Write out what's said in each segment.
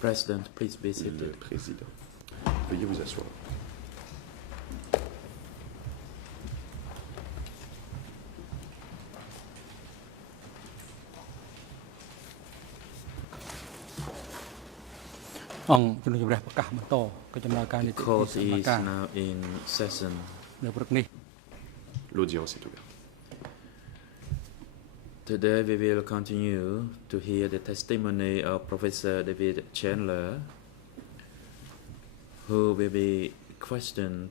President, please be Le seated. président. Veuillez vous asseoir. The court is now in session. L'audience est ouverte. Today we will continue to hear the testimony of Professor David Chandler, who will be questioned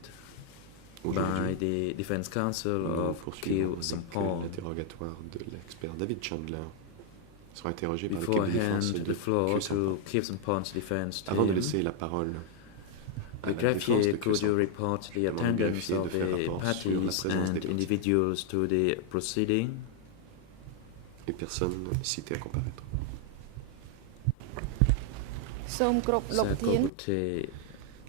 by Aujourd'hui, the Defense Counsel nous of poursuivons Kiew avec Sampon. l'interrogatoire de l'expert David Chandler. Il sera interrogé par Before I l'équipe de défense hand de the floor Kiew Sampon. to Kiew Sampon's defense Avant de team, laisser la parole à the la défense de greffier, Kiew could you Sampon, report the demande au attendance greffier de of faire the rapport sur la parties présence des and parties individuals to the proceeding? et personnes citées à comparaître. សូមគ្រប់លោកធាន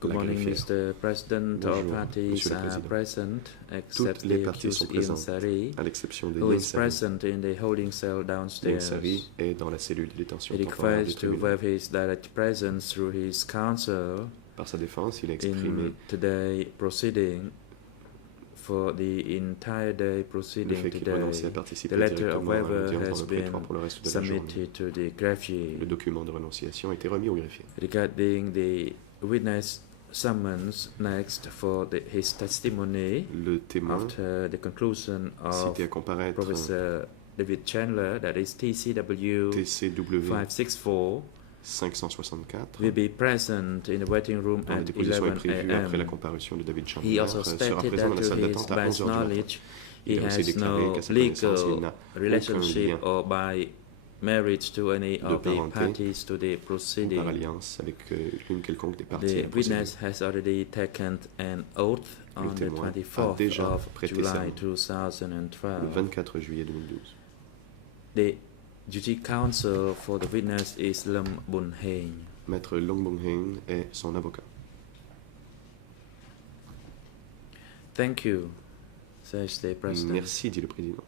Good morning, Mr. President. All Bonjour, parties Monsieur le are Président. present except Toutes les the parties sont accused Ian présentes, Sari, à l'exception de who Ian is Sari. present in the holding cell Ian downstairs. Sari est dans la cellule de détention He temporaire du requests to tribunal. waive his direct presence through his counsel Par sa défense, il a exprimé in today's proceeding. For the entire day le proceeding fait qu'il today, renonçait à participer the letter of directement à waiver l'audience has dans le been prétoire pour le reste de la journée. submitted to the greffier. Le document de renonciation a été remis au greffier. Regarding the witness summons next for his testimony Le témoin after the conclusion of cité à comparaître Professor David Chandler, that is TCW TCW 564, 564 will be present in the waiting room dont la at déposition est 11 prévue après la a.m. comparution de David He Chandler also sera stated présent dans that la salle to his d'attente à best 11h du matin. knowledge, he Il a aussi has déclaré no qu'à sa connaissance, il legal n'a relationship aucun lien or by marriage to any of the parenté parties to the ou proceeding. par alliance avec une quelconque des parties The à la procédure. witness has already taken an oath on the témoin a 24th déjà of prêté July serment. 2012. Le 24 juillet 2012. The duty counsel for the witness is Lam Bun Heng. Maître Long Bong Heng est son avocat. Thank you, says the President. Merci, dit le président.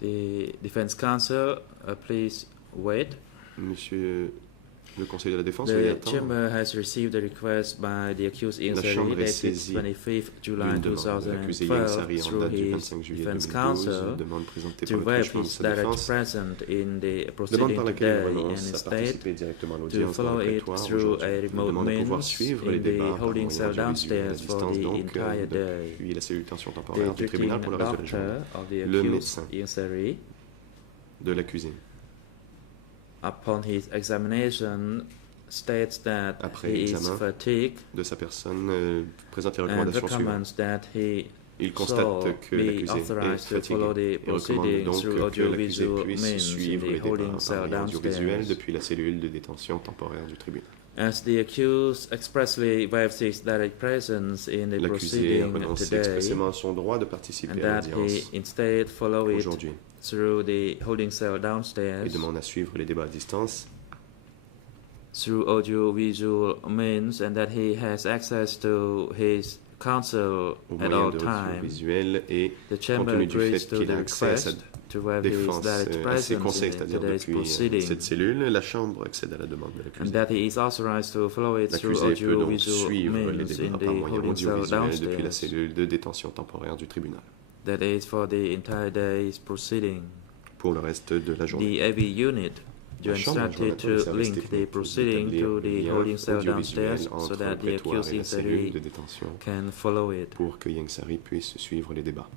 The defense counsel, please wait. Monsieur le conseiller de la défense, veuillez The attendre. chamber has received a request by the accused Ian La Sari chambre est dated saisie 25th July d'une demande de l'accusé Ian 2012 Sari en through date du his 25 juillet defense 2012, counsel demande présentée to par le waive truchement de his sa direct défense, presence in the demande proceeding par laquelle il today and renonce à instead participer directement à to l'audience dans follow le it prétoire through aujourd'hui. a Il remote demande de pouvoir means suivre in les the débats par holding moyen cell audiovisuel à downstairs for distance, the donc entire day. depuis la cellule de détention The temporaire du treating tribunal pour le reste de la journée. doctor of the Le accused médecin Ian Sari, de l'accusé, upon his examination, states that Après he is examen fatigued de sa personne, présente les and recommandations suivantes. recommends that he Il constate que be l'accusé est authorized to fatigué follow the et recommande proceedings donc through que l'accusé audiovisual puisse means in suivre les the débats holding par cell moyen audiovisuel downstairs. depuis la cellule de détention temporaire du tribunal. As the accused expressly waives his direct presence in the L'accusé a proceeding renoncé today, expressément à son droit de participer and à that l'audience he instead follow it aujourd'hui through the holding cell et downstairs demande à suivre les débats à distance through audiovisual means, and that he has access to his counsel au at moyen all de times. visuel et The compte chamber tenu du agrees fait to qu'il the a accès à sa request to waive his défense, direct à ses presence conseils, in c'est-à-dire today's depuis proceeding, cette cellule, la Chambre accède à la demande de and l'accusé. that he is authorized to follow it through L'accusé peut donc audiovisual suivre les means débats in par the moyen holding cell audiovisuel depuis la downstairs. cellule de détention temporaire du tribunal That is for the entire day's proceeding. pour le reste de la journée. The AV unit La you Chambre instructed joint le to service link the technique proceeding d'établir to le the lien holding cell audiovisuel downstairs so entre that le the prétoire accused et la cellule de Sari détention can follow it. pour que Ian Sari puisse suivre les débats.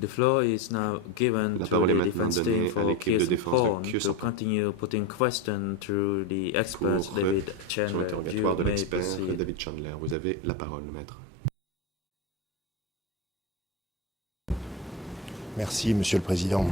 The floor is now given La to parole est the maintenant defense donnée team à for l'équipe de Keith défense Horn de Keith to Horn continue putting question through the experts pour David son Chandler. interrogatoire You de may l'expert proceed. David Chandler. Vous avez la parole, maître. Merci, Monsieur le Président.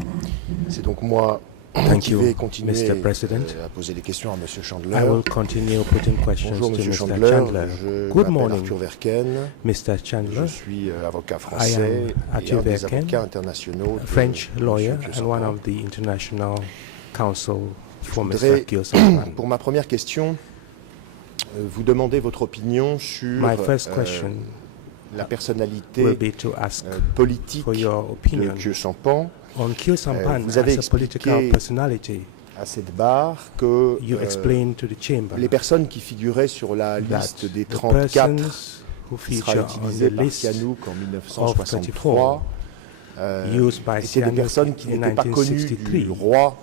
C'est donc moi Thank qui you, vais continuer Mr. President. à poser des questions à Monsieur Chandler. I will continue putting questions Bonjour, to Monsieur Mr. Chandler. Chandler. Je Good m'appelle morning, Arthur Verken. Mr. Je Chandler, suis avocat français et Arthur un des Verken, avocats internationaux de French Monsieur lawyer Kyosampan. and one of the international counsel for Je voudrais, Mr. Kyosampan. pour ma première question, vous demander votre opinion sur My first question la personnalité will be to ask politique for your de opinion Kyosampan On Khieu Samphan vous avez as a political expliqué personality, à cette barre que you explained to the chamber les personnes qui figuraient sur la that liste des the 34 persons who qui sera feature on utilisée the par list Sihanouk en of 1963 used by étaient des personnes qui Sihanouk n'étaient pas in connues 1963 du roi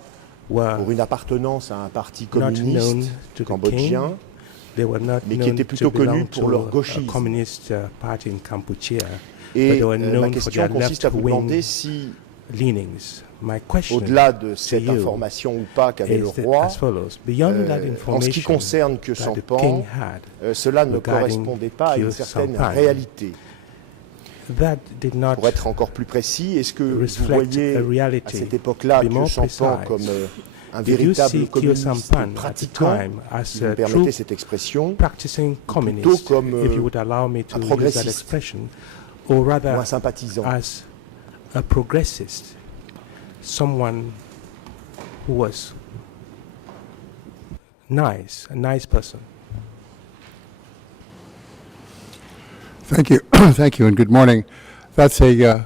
were pour une appartenance à un parti not known communiste to the cambodgien, king. They were not mais qui known étaient to plutôt belong connus pour to leur a gauchisme. communist party in Kampuchea, but Et they were ma known for question their consiste à vous left-wing demander si, leanings. My question au-delà de cette you information ou pas qu'avait le is that roi, as follows. Beyond that en ce qui information concerne que that the Sampan, king had, cela ne regarding correspondait pas à une Khieu certaine Samphan, réalité. that did not Pour être encore plus précis, est-ce que vous reflect voyez a à reality. cette époque-là Be more Khieu Sampan precise. comme un Did you véritable see Khieu communiste Samphan at the pratiquant, time as si vous me a permettez true cette expression, practicing communist, plutôt comme, if you would allow me to un use that progressiste, expression, or ou rather un sympathisant? as a progressist, someone who was nice, a nice person? Thank you. Thank you, and good morning. That's a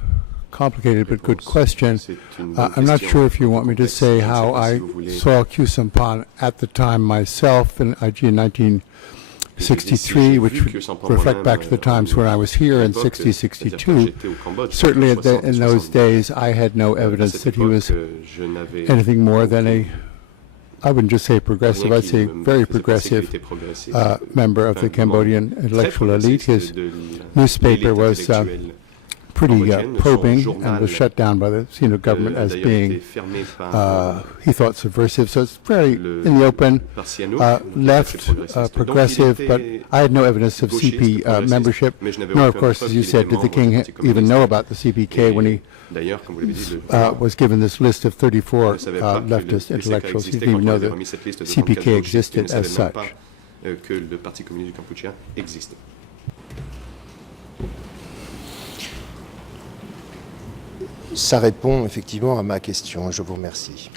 complicated but good question. C'est une bonne I'm not question, sure if you un peu want me to complexe. say Je ne sais how pas si I vous voulez saw Khieu Samphan at the time myself in IG in 1963, which Khieu would Samphan reflect back to the moi-même, times when I was here in l'époque, 60, c'est-à-dire quand 62. j'étais au Cambodge, Certainly en 60, in those 62. days, I had no À evidence cette that he époque, was je n'avais anything more than aucun- I wouldn't just say progressive, rien I'd qui say me very faisait penser qu'il progressive était progressiste, member of the membre Cambodian très intellectual elite. progressiste His de newspaper l'élite was intellectuelle pretty cambodgienne. Son probing journal, and was shut down by the Sihanouk government a as d'ailleurs being, été fermé par he thought, subversive. So it's very le- in the open, par Sihanouk, left, assez progressiste. Donc, il progressive, but était I had no evidence of gauchiste, CP progressiste, membership. mais je n'avais Nor, of aucune course, preuve as you qu'il said, était did the membre king du Parti even communiste. know about the CPK when he D'ailleurs, comme vous l'avez dit, le was given this list of 34 ne savait pas que le leftist CPK intellectuals. He existait didn't quand even on know avait that remis cette liste de CPK 34 gauchistes. Il existed ne savait as même such. pas que le Parti communiste du Cambodge existait. Ça répond effectivement à ma question. Je vous remercie.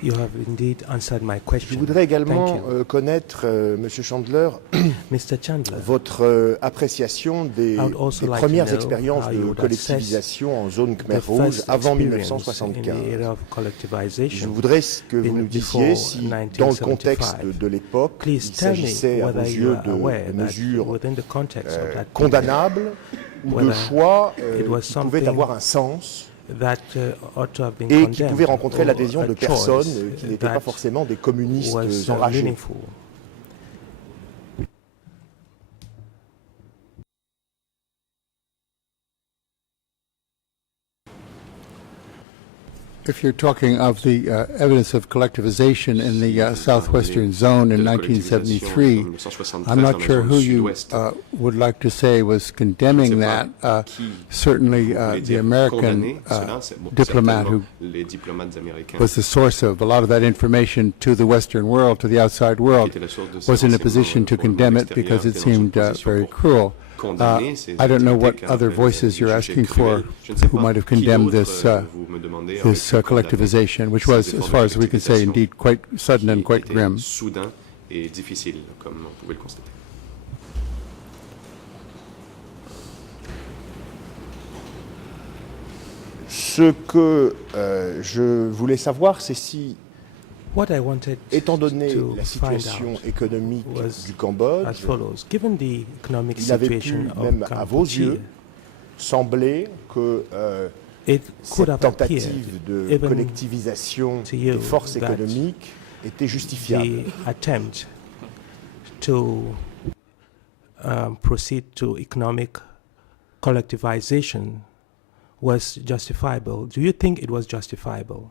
You have indeed answered my Je question. voudrais également Thank you. connaître, Monsieur Chandler, Mr. Chandler, votre appréciation des I would also like to premières know expériences how you de would collectivisation en zone the Khmer Rouge first avant experience in 1975. the era of Je collectivization. voudrais que vous nous before disiez si, dans le 1975, contexte de l'époque, il Please tell me s'agissait à vos whether you yeux are aware de that mesures within the context of that condamnables ou de whether choix it was qui pouvaient something avoir un sens that ought to have been et qui condemned, pouvaient rencontrer or l'adhésion a de choice personnes qui n'étaient pas that forcément des communistes was enragés. meaningful. If you're talking of the evidence of collectivization in the southwestern zone in 1973, I'm not sure who you would like to say was condemning that. Certainly, the American diplomat who was the source of a lot of that information to the Western world, to the outside world, was in a position to condemn it because it seemed very cruel. I don't know what other voices you're asking for who might have condemned this collectivization, which was, as far as we can say, indeed quite sudden and quite grim. Soudain et difficile, comme on pouvait le constater. Ce que je voulais savoir, c'est si, What I wanted étant donné to la find situation out économique was du Cambodge, as follows. Given the economic il avait pu, situation même of à vos Cambodia, yeux, sembler que it could cette have appeared tentative de even collectivisation to you des forces that économiques était justifiable. the attempt to proceed to economic collectivization was justifiable. Do you think it was justifiable?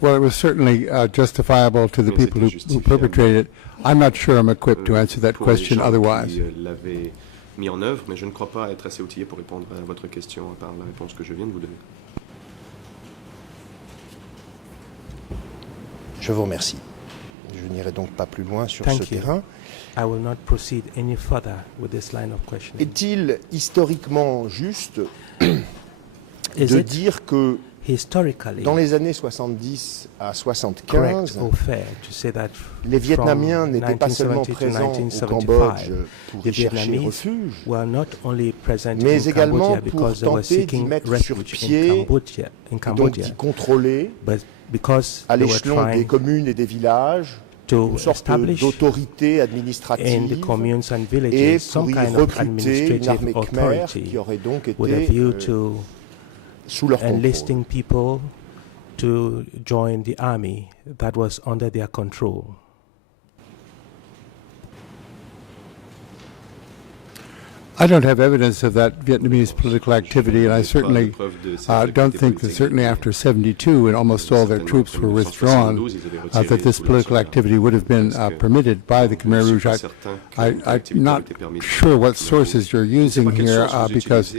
Well, it was certainly justifiable to the Mais people c'était who justifiable. perpetrated it. I'm not sure I'm equipped to answer that Pour les question gens otherwise. qui l'avaient mis en œuvre, mais je ne crois pas être assez outillé pour répondre à votre question par la réponse que je viens de vous donner. Je vous remercie. Je n'irai donc pas plus loin sur Thank ce you. terrain. I will not proceed any further with this line of questioning. Est-il historiquement juste Is de it dire que historically Dans les années 70 à correct 75, or fair to say that les Vietnamiens from n'étaient pas seulement 1970 to présents au 1975, Cambodge pour the y chercher Vietnamese refuge, were not only present mais in également Cambodia pour because they were tenter d'y seeking mettre sur refuge pied in Cambodia, et donc d'y contrôler but because à they were l'échelon des trying communes et des villages to une sorte establish d'autorité in administrative the communes and et villages pour some y kind of recruter une armée administrative khmer authority qui aurait donc with a été view to sous leur contrôle. enlisting people to join the army that was under their control. I don't have evidence of that Vietnamese political activity, and I certainly don't think that certainly after 72, and almost all their troops were withdrawn, that this political activity would have been permitted by the Khmer Rouge. I'm not sure what sources you're using here, because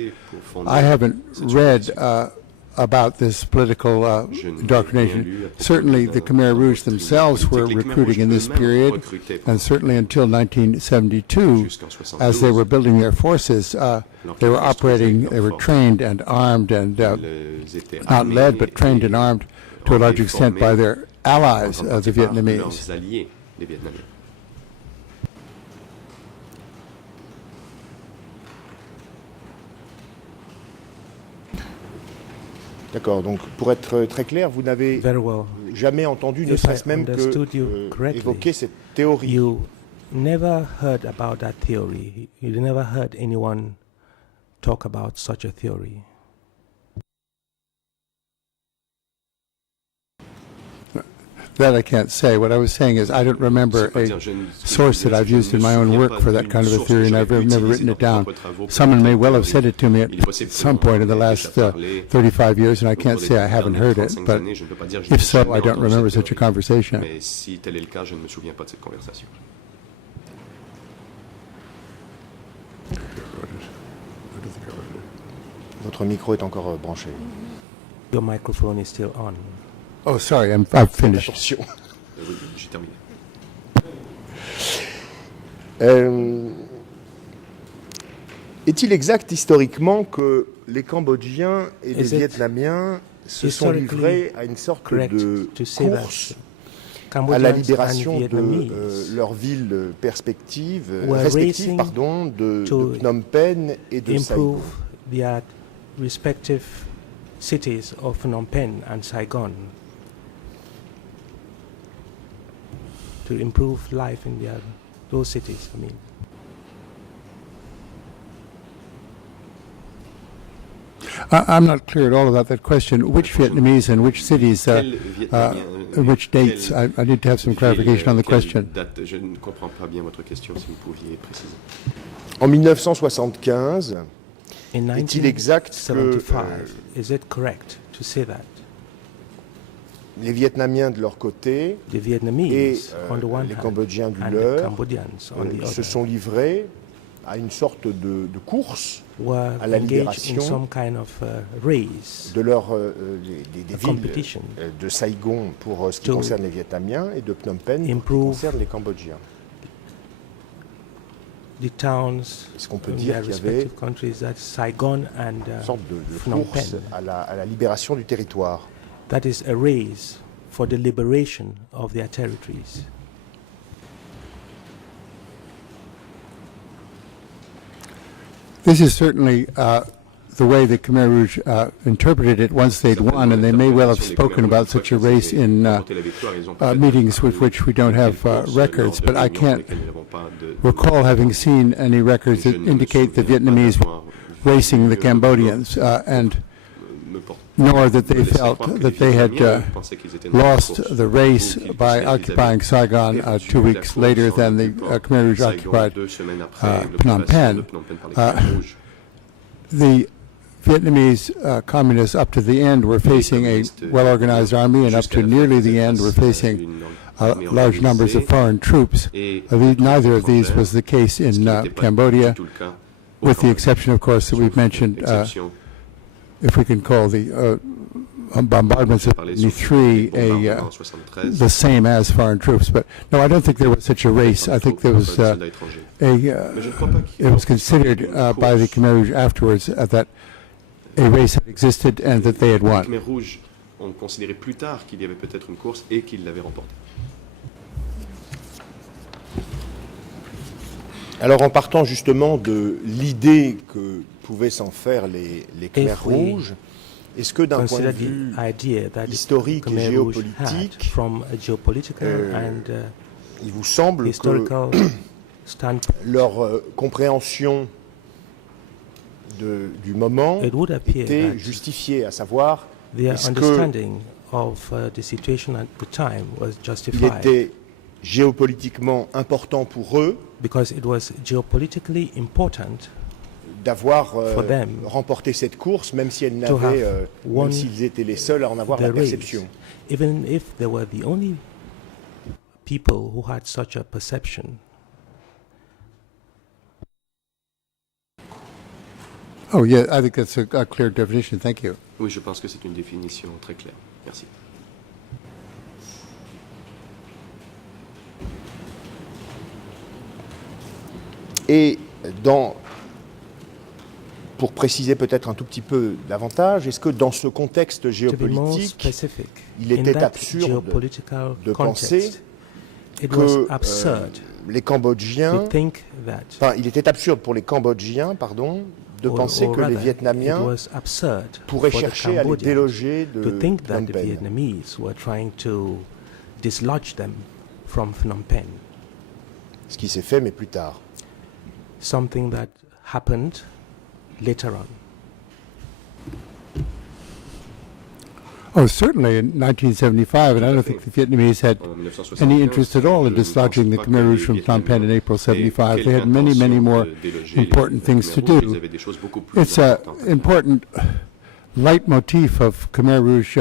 I haven't read about this political indoctrination. Certainly the Khmer Rouge themselves were recruiting in this period, and certainly until 1972, as they were building their forces, they were operating, they were trained and armed and not led, but trained and armed to a large extent by their allies, the Vietnamese. D'accord, donc pour être très clair, vous n'avez Very well. jamais entendu, ne If I serait-ce même understood you que correctly, évoquer cette théorie. You never heard about that theory. You never heard anyone talk about such a theory. That I can't say. What I was saying is I don't remember a source that I've used in my own work for that kind of a theory, and I've never written it down. Someone may well have said it to me at some point in the last 35 years, and I can't say I haven't heard it, but if so, I don't remember such a conversation. Mais si tel est le cas, je ne me souviens pas de cette conversation. Votre micro est encore branché. Your microphone is still on. Oh, sorry, I've finished. Attention. Oui, j'ai terminé. Est-il exact historiquement que les Cambodgiens et les Is it Vietnamiens se sont livrés à une sorte correct de to say that course à Cambodians la and libération de Vietnamese leurs villes respectives, were racing de to Phnom Penh et de Saigon? improve their respective cities of Phnom Penh and Saigon, to improve life in those cities. I mean, I'm not clear at all about that question. Which Vietnamese and which cities, which dates? I need to have some clarification on the question. Date, je ne comprends pas bien votre question, si vous pouviez préciser. En 1975, in est-il exact que 1975, is it correct to say that les Vietnamiens de leur côté the et Vietnamese on the one les hand Cambodgiens du and the leur Cambodians on the se other sont livrés à une sorte de course were à la engaged in libération some kind of race, de leur, des a villes competition de Saigon pour ce qui to concerne les Vietnamiens et de Phnom Penh pour ce qui improve concerne les Cambodgiens. the towns Est-ce qu'on peut in dire their qu'il y avait respective countries, that's Saigon and une sorte de Phnom course Penh. à la libération du territoire? That is a race for the liberation of their territories. This is certainly the way the Khmer Rouge interpreted it once they'd won, and they may well have spoken about such a race in meetings with which we don't have records, but I can't recall having seen any records that indicate the Vietnamese racing the Cambodians, and nor that they felt that they had lost the race by occupying Saigon 2 weeks later than the Khmer Rouge occupied Phnom Penh. The Vietnamese communists up to the end were facing a well-organized army, and up to nearly the end were facing large numbers of foreign troops. Neither of these was the case in Cambodia, with the exception, of course, that we've mentioned, if we can call the bombardments of 73 the same as foreign troops. But no, I don't think there was such a race. I think there was it was considered by the Khmer Rouge afterwards that a race had existed and that they had Les won. Khmers rouges ont considéré plus tard qu'il y avait peut-être une course et qu'ils l'avaient remportée. Alors en partant justement de l'idée que pouvaient s'en faire les Khmers If we rouges, est-ce que d'un point de Consider vue the idea that historique et Khmer Rouge had géopolitique, from a geopolitical and il vous semble que historical standpoint, leur compréhension du moment it would appear était that justifiée, à savoir, their est-ce que understanding of the situation at the time was il justified était géopolitiquement important pour eux because it was geopolitically important d'avoir For them, remporté cette course, même si to have won même s'ils étaient les seuls à en avoir the la race, perception. even if they were the only people who had such a perception. Oh, yeah, I think that's a clear definition. Thank you. Oui, je pense que c'est une définition très claire. Merci. Et pour préciser peut-être un tout petit peu davantage, est-ce que dans ce contexte To be more géopolitique, specific, il in était that absurde geopolitical de penser context, it was que absurd les Cambodgiens, to think that, enfin, il était absurde pour les Cambodgiens, pardon, de penser or que les rather, it Vietnamiens was absurd pourraient for the chercher à les Cambodians déloger de to think that Phnom the Penh. Vietnamese were trying to dislodge them from Phnom Penh, Ce qui s'est fait, mais plus tard. something that happened later on. Oh, certainly in 1975, and I don't think the Vietnamese had En 1975, any interest at all in je ne pense dislodging the pas Khmer que Rouge les from Phnom Penh in Vietnamiens April aient 75. They quelque had many, many intention more de déloger les important things Khmer to rouges. Ils do. avaient des choses beaucoup plus It's an importantes. important leitmotif of Khmer Rouge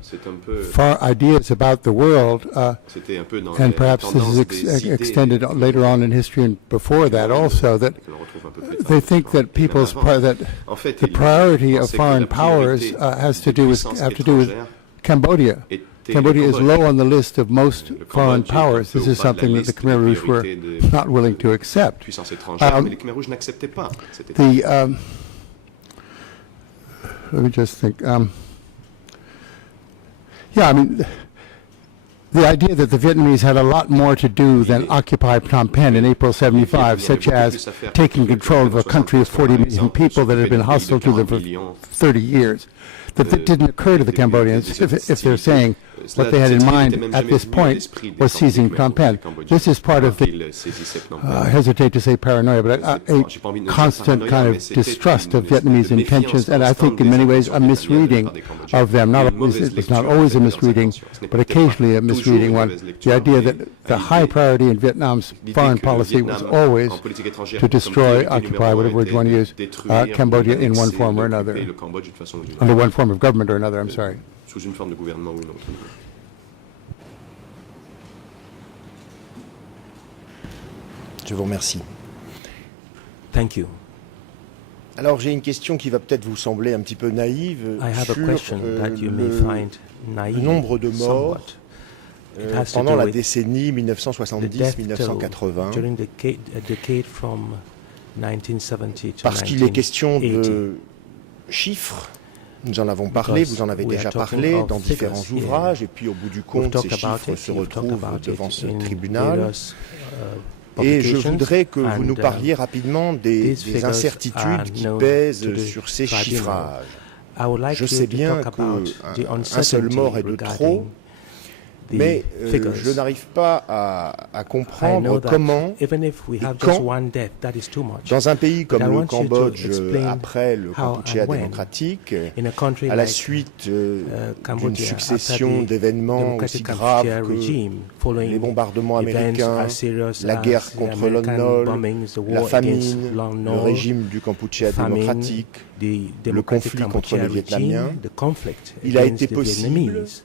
C'est un peu, ideas about the world, c'était un peu dans and les perhaps this tendances is des idées extended later on in history and before that also, that que l'on retrouve un peu plus tard. they think that Bien people's avant. that En fait, the ils priority of pensaient que foreign la powers priorité has to des do puissances with étrangères Cambodia. était Cambodia le is Cambodge. low on the list of most Le foreign Cambodge est un powers. peu This au is bas de la something that the liste Khmer des Rouge were priorités des not willing to accept. puissances étrangères, Um, mais les Khmer rouges n'acceptaient pas cette The let me just think. Yeah, I mean, the idea that the Vietnamese had a lot more to do than occupy Phnom Penh in April '75, such as taking control of a country of 40 million people that had been hostile to them for 30 years, that didn't occur to the Cambodians if they're saying what they had in mind at this point was seizing Phnom Penh. This is part of the, I hesitate to say paranoia, but a constant kind of distrust of Vietnamese intentions, and I think in many ways a misreading of them. Not always, it was not always a misreading, but occasionally a misreading one. The idea that the high priority in Vietnam's foreign policy was always to destroy, occupy, whatever word you want to use, Cambodia in one form or another, under one form of government or another, I'm sorry. Sous une forme de gouvernement ou une autre. Je vous remercie. Thank you. Alors j'ai une question qui va peut-être vous sembler un petit peu naïve I have a sur question that you may find le naive nombre de morts somewhat. It has to pendant do la with décennie the death toll 1970-1980, during the decade from 1970 to parce qu'il est question 1980. de chiffres. Nous en avons parlé, Because vous en avez we are déjà talking parlé of dans figures différents here. ouvrages, et puis au bout du We've compte, ces talked about chiffres it, se you've talked retrouvent about devant it ce in tribunal. various, Et je publications, voudrais que vous nous and, parliez rapidement des these figures are incertitudes qui known pèsent to the sur ces tribunal. chiffrages. I would like Je you sais to bien talk about the qu'un seul uncertainty mort est de trop, regarding the mais figures. je n'arrive pas à I know comprendre that comment, even if we et have quand, just one death, that is too much. dans un pays But I comme le want you to Cambodge, explain après le how Kampuchea and when, démocratique, in a country à la like suite d'une Cambodia, succession after the d'événements aussi democratic graves Kampuchea que regime, following les bombardements events américains, as serious la as guerre the contre American Lon Nol, bombings, the la war against famine, Lon le Nol, régime du Kampuchea famine, démocratique, the le democratic conflit contre Kampuchea les Vietnamiens, regime, the conflict il a against été the possible Vietnamese.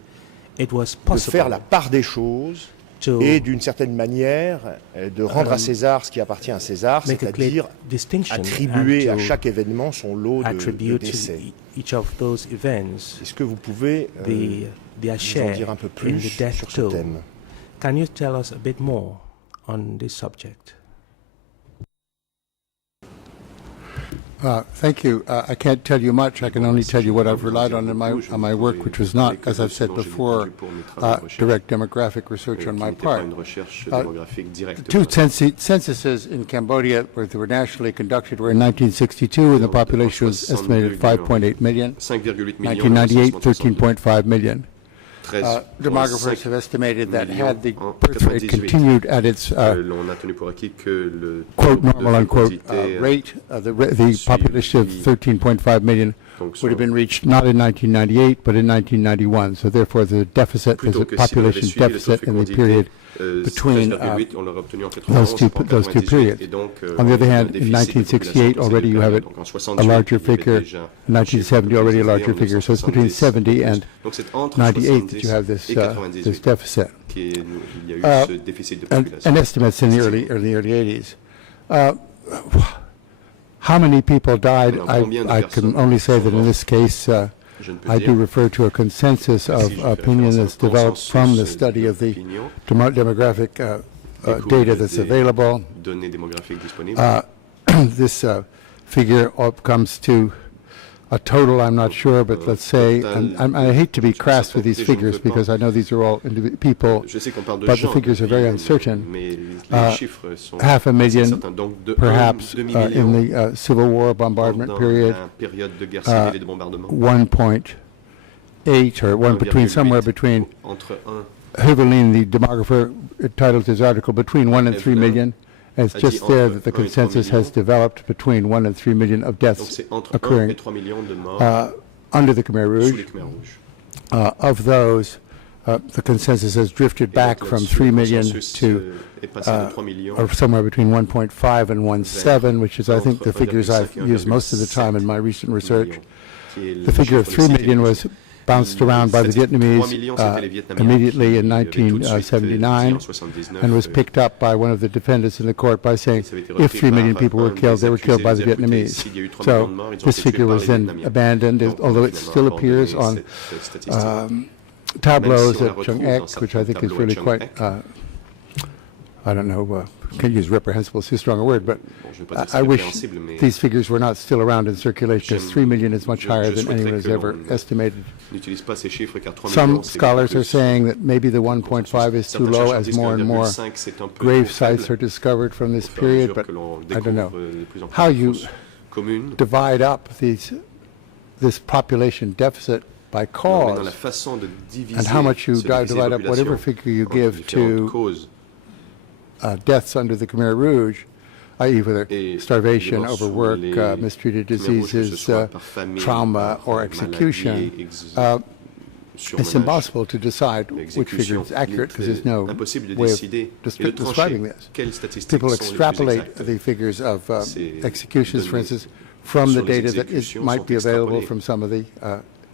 It was de possible faire la part des choses to et d'une certaine manière de rendre à César ce qui appartient à César, make a clear c'est-à-dire distinction attribuer and à to chaque événement son lot de attribute décès. to each of those events Est-ce que vous pouvez their nous en share dire un peu in plus the death sur ce toll. thème? Can you tell us a bit more on this subject? Thank you. I can't tell you much. I can only tell you what I've relied on in my work, which was not, as I've said before, direct demographic research on my part. Two censuses in Cambodia were nationally conducted were in 1962, when the population was estimated at 5.8 million. 1998, 13.5 million. Demographers have estimated that had the birth rate continued at its quote normal unquote rate, the population of 13.5 million would have been reached not in 1998 but in 1991. So therefore, the deficit is a population deficit in the period between those two periods. On the other hand, in 1968 already you have a larger figure, in 1970 already a larger figure, so it's between 70 and 98 that you have this deficit. And estimates in the early 80s. How many people died? I can only say that in this case I do refer to a consensus of opinion that's developed from the study of the demographic data that's available. This figure comes to a total, I'm not sure, but let's say, and I hate to be crass with these figures because I know these are all people, but the figures are very uncertain. 500,000 perhaps in the Civil War bombardment period, 1.8 or somewhere between, Hüvelin, the demographer, titled his article, between 1 and 3 million. And it's just there that the consensus has developed between 1 and 3 million of deaths occurring under the Khmer Rouge. Of those, the consensus has drifted back from 3 million to or somewhere between 1.5 and 1.7, which is, I think, the figures I've used most of the time in my recent research. The figure of 3 million was bounced around by the Vietnamese immediately in 1979 and was picked up by one of the defendants in the court by saying if 3 million people were killed, they were killed by the Vietnamese. So this figure was then abandoned, although it still appears on tableaus at Chung Ek, which I think is really quite, I don't know, can't use reprehensible, it's too strong a word, but I wish these figures were not still around in circulation, because 3 million is much higher than anyone has ever estimated. Some scholars are saying that maybe the 1.5 is too low as more and more grave sites are discovered from this period, but I don't know. How you divide up this population deficit by cause, and how much you divide up whatever figure you give to deaths under the Khmer Rouge, i.e. whether starvation, overwork, mistreated diseases, trauma, or execution, it's impossible to decide which figure is accurate because there's no way of describing this. People extrapolate the figures of executions, for instance, from the data that might be available from some of the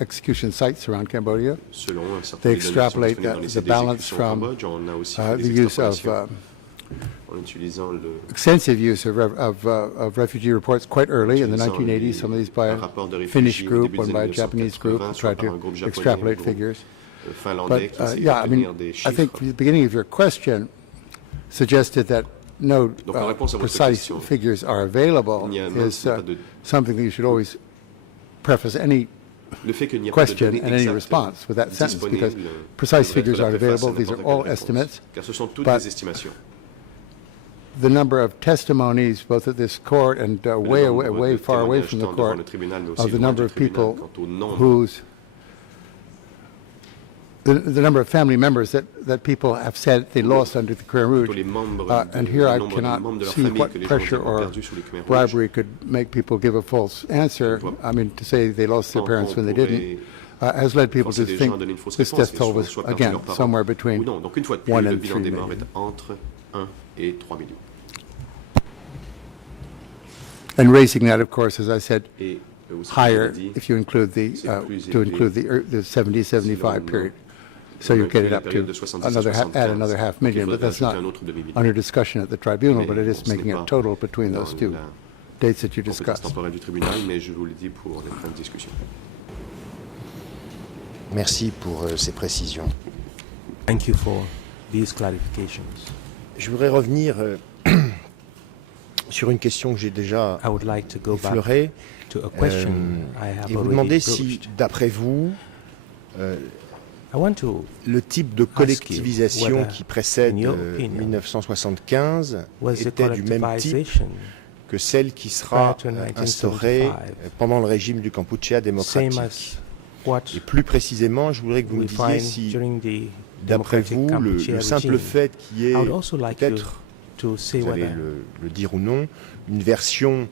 execution sites around Cambodia. They extrapolate the balance from the use of extensive use of refugee reports quite early in the 1980s, some of these by a Finnish group, one by a Japanese group, who tried to extrapolate figures. But yeah, I mean, I think the beginning of your question suggested that no precise figures are available is something that you should always preface any question and any response with that sentence, because precise figures aren't available. These are all estimates, but the number of testimonies, both at this court and way far away from the court, of the number of people whose the number of family members that people have said they lost under the Khmer Rouge, and here I cannot see what pressure or bribery could make people give a false answer. I mean, to say they lost their parents when they didn't, has led people to think this death toll was, again, somewhere between 1 and 3 million. And raising that, of course, as I said, higher if you include the 70-75 period. So you get it up to another another 500,000, but that's not under discussion at the tribunal, but it is making a total between those two dates that you discussed. Merci pour ces précisions. Thank you for these clarifications. Je voudrais revenir sur une question que j'ai déjà I would like to go back effleurée to a question I have et vous already demander si, broached. d'après vous, I want to le type de collectivisation whether, qui précède in your opinion, 1975 was the était du même type collectivization que celle qui sera prior to instaurée 1975, pendant le régime du Kampuchea same démocratique. as what Et plus précisément, je voudrais que vous me we disiez find si, during the d'après democratic vous, Kampuchea le simple regime. fait qu'il y ait I would also like you peut-être, to say vous allez whether le dire ou non, une version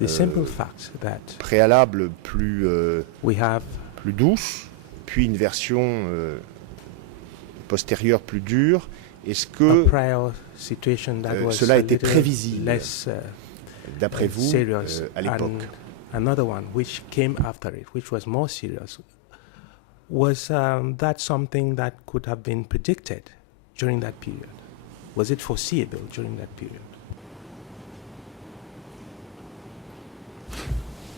the simple fact that préalable plus we have douce, puis une version postérieure plus dure. Est-ce que, a prior situation that was cela a était little prévisible, less d'après vous, serious, à l'époque? and another one which came after it, which was more serious, was that something that could have been predicted during that period? Was it foreseeable during that period?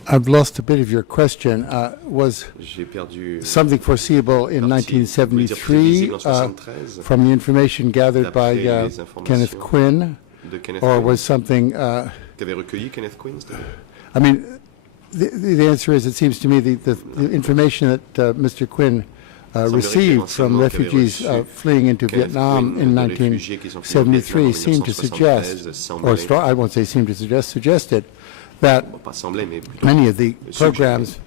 I've lost a bit of your question. Was J'ai perdu something foreseeable in partie. Vous voulez dire 1973 prévisible en 73 from the information gathered by d'après les informations Kenneth Quinn, de Kenneth or Quinn was something? qu'avait recueilli Kenneth Quinn, c'est-à-dire I mean, the answer is, it seems to me, the information that Mr. Quinn received from refugees fleeing into Kenneth Vietnam Quinn, in des réfugiés qui sont venus au Vietnam 1973 en seemed to 1973 suggest, semblait, I won't say seemed to suggest, suggested that pas semblait, mais plutôt many of the programs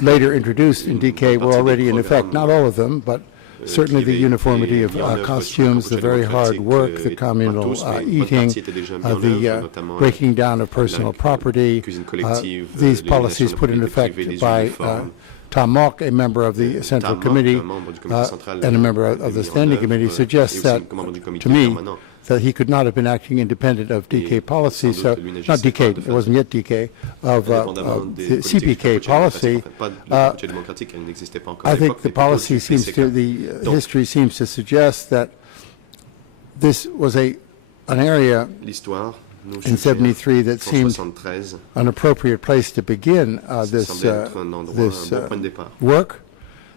later introduced in DK were already in effect. Not all of them, but certainly the uniformity of costumes, the very hard work, the communal eating, the breaking down of personal property. These policies put in effect by Tom Mock, a member of the Central Committee and a member of the Standing Committee, suggests that, to me, that he could not have been acting independent of DK policy, so, not DK, it wasn't yet DK, of the CPK policy. I think the policy seems to, the history seems to suggest that this was an area in 73 that seemed an appropriate place to begin this work.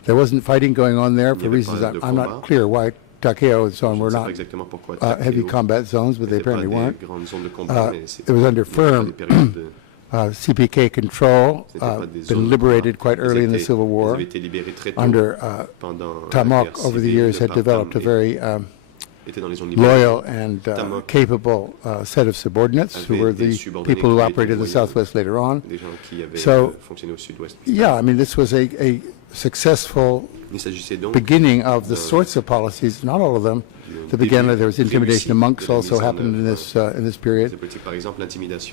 There wasn't fighting going on there for reasons I'm not clear why Takeo and so on were not heavy combat zones, but they apparently weren't. It was under firm CPK control, been liberated quite early in the Civil War. Under Tom Mock, over the years, had developed a very loyal and capable set of subordinates who were the people who operated in the Southwest later on. So, yeah, I mean, this was a successful beginning of the sorts of policies, not all of them, that began. There was intimidation of monks also happened in this period.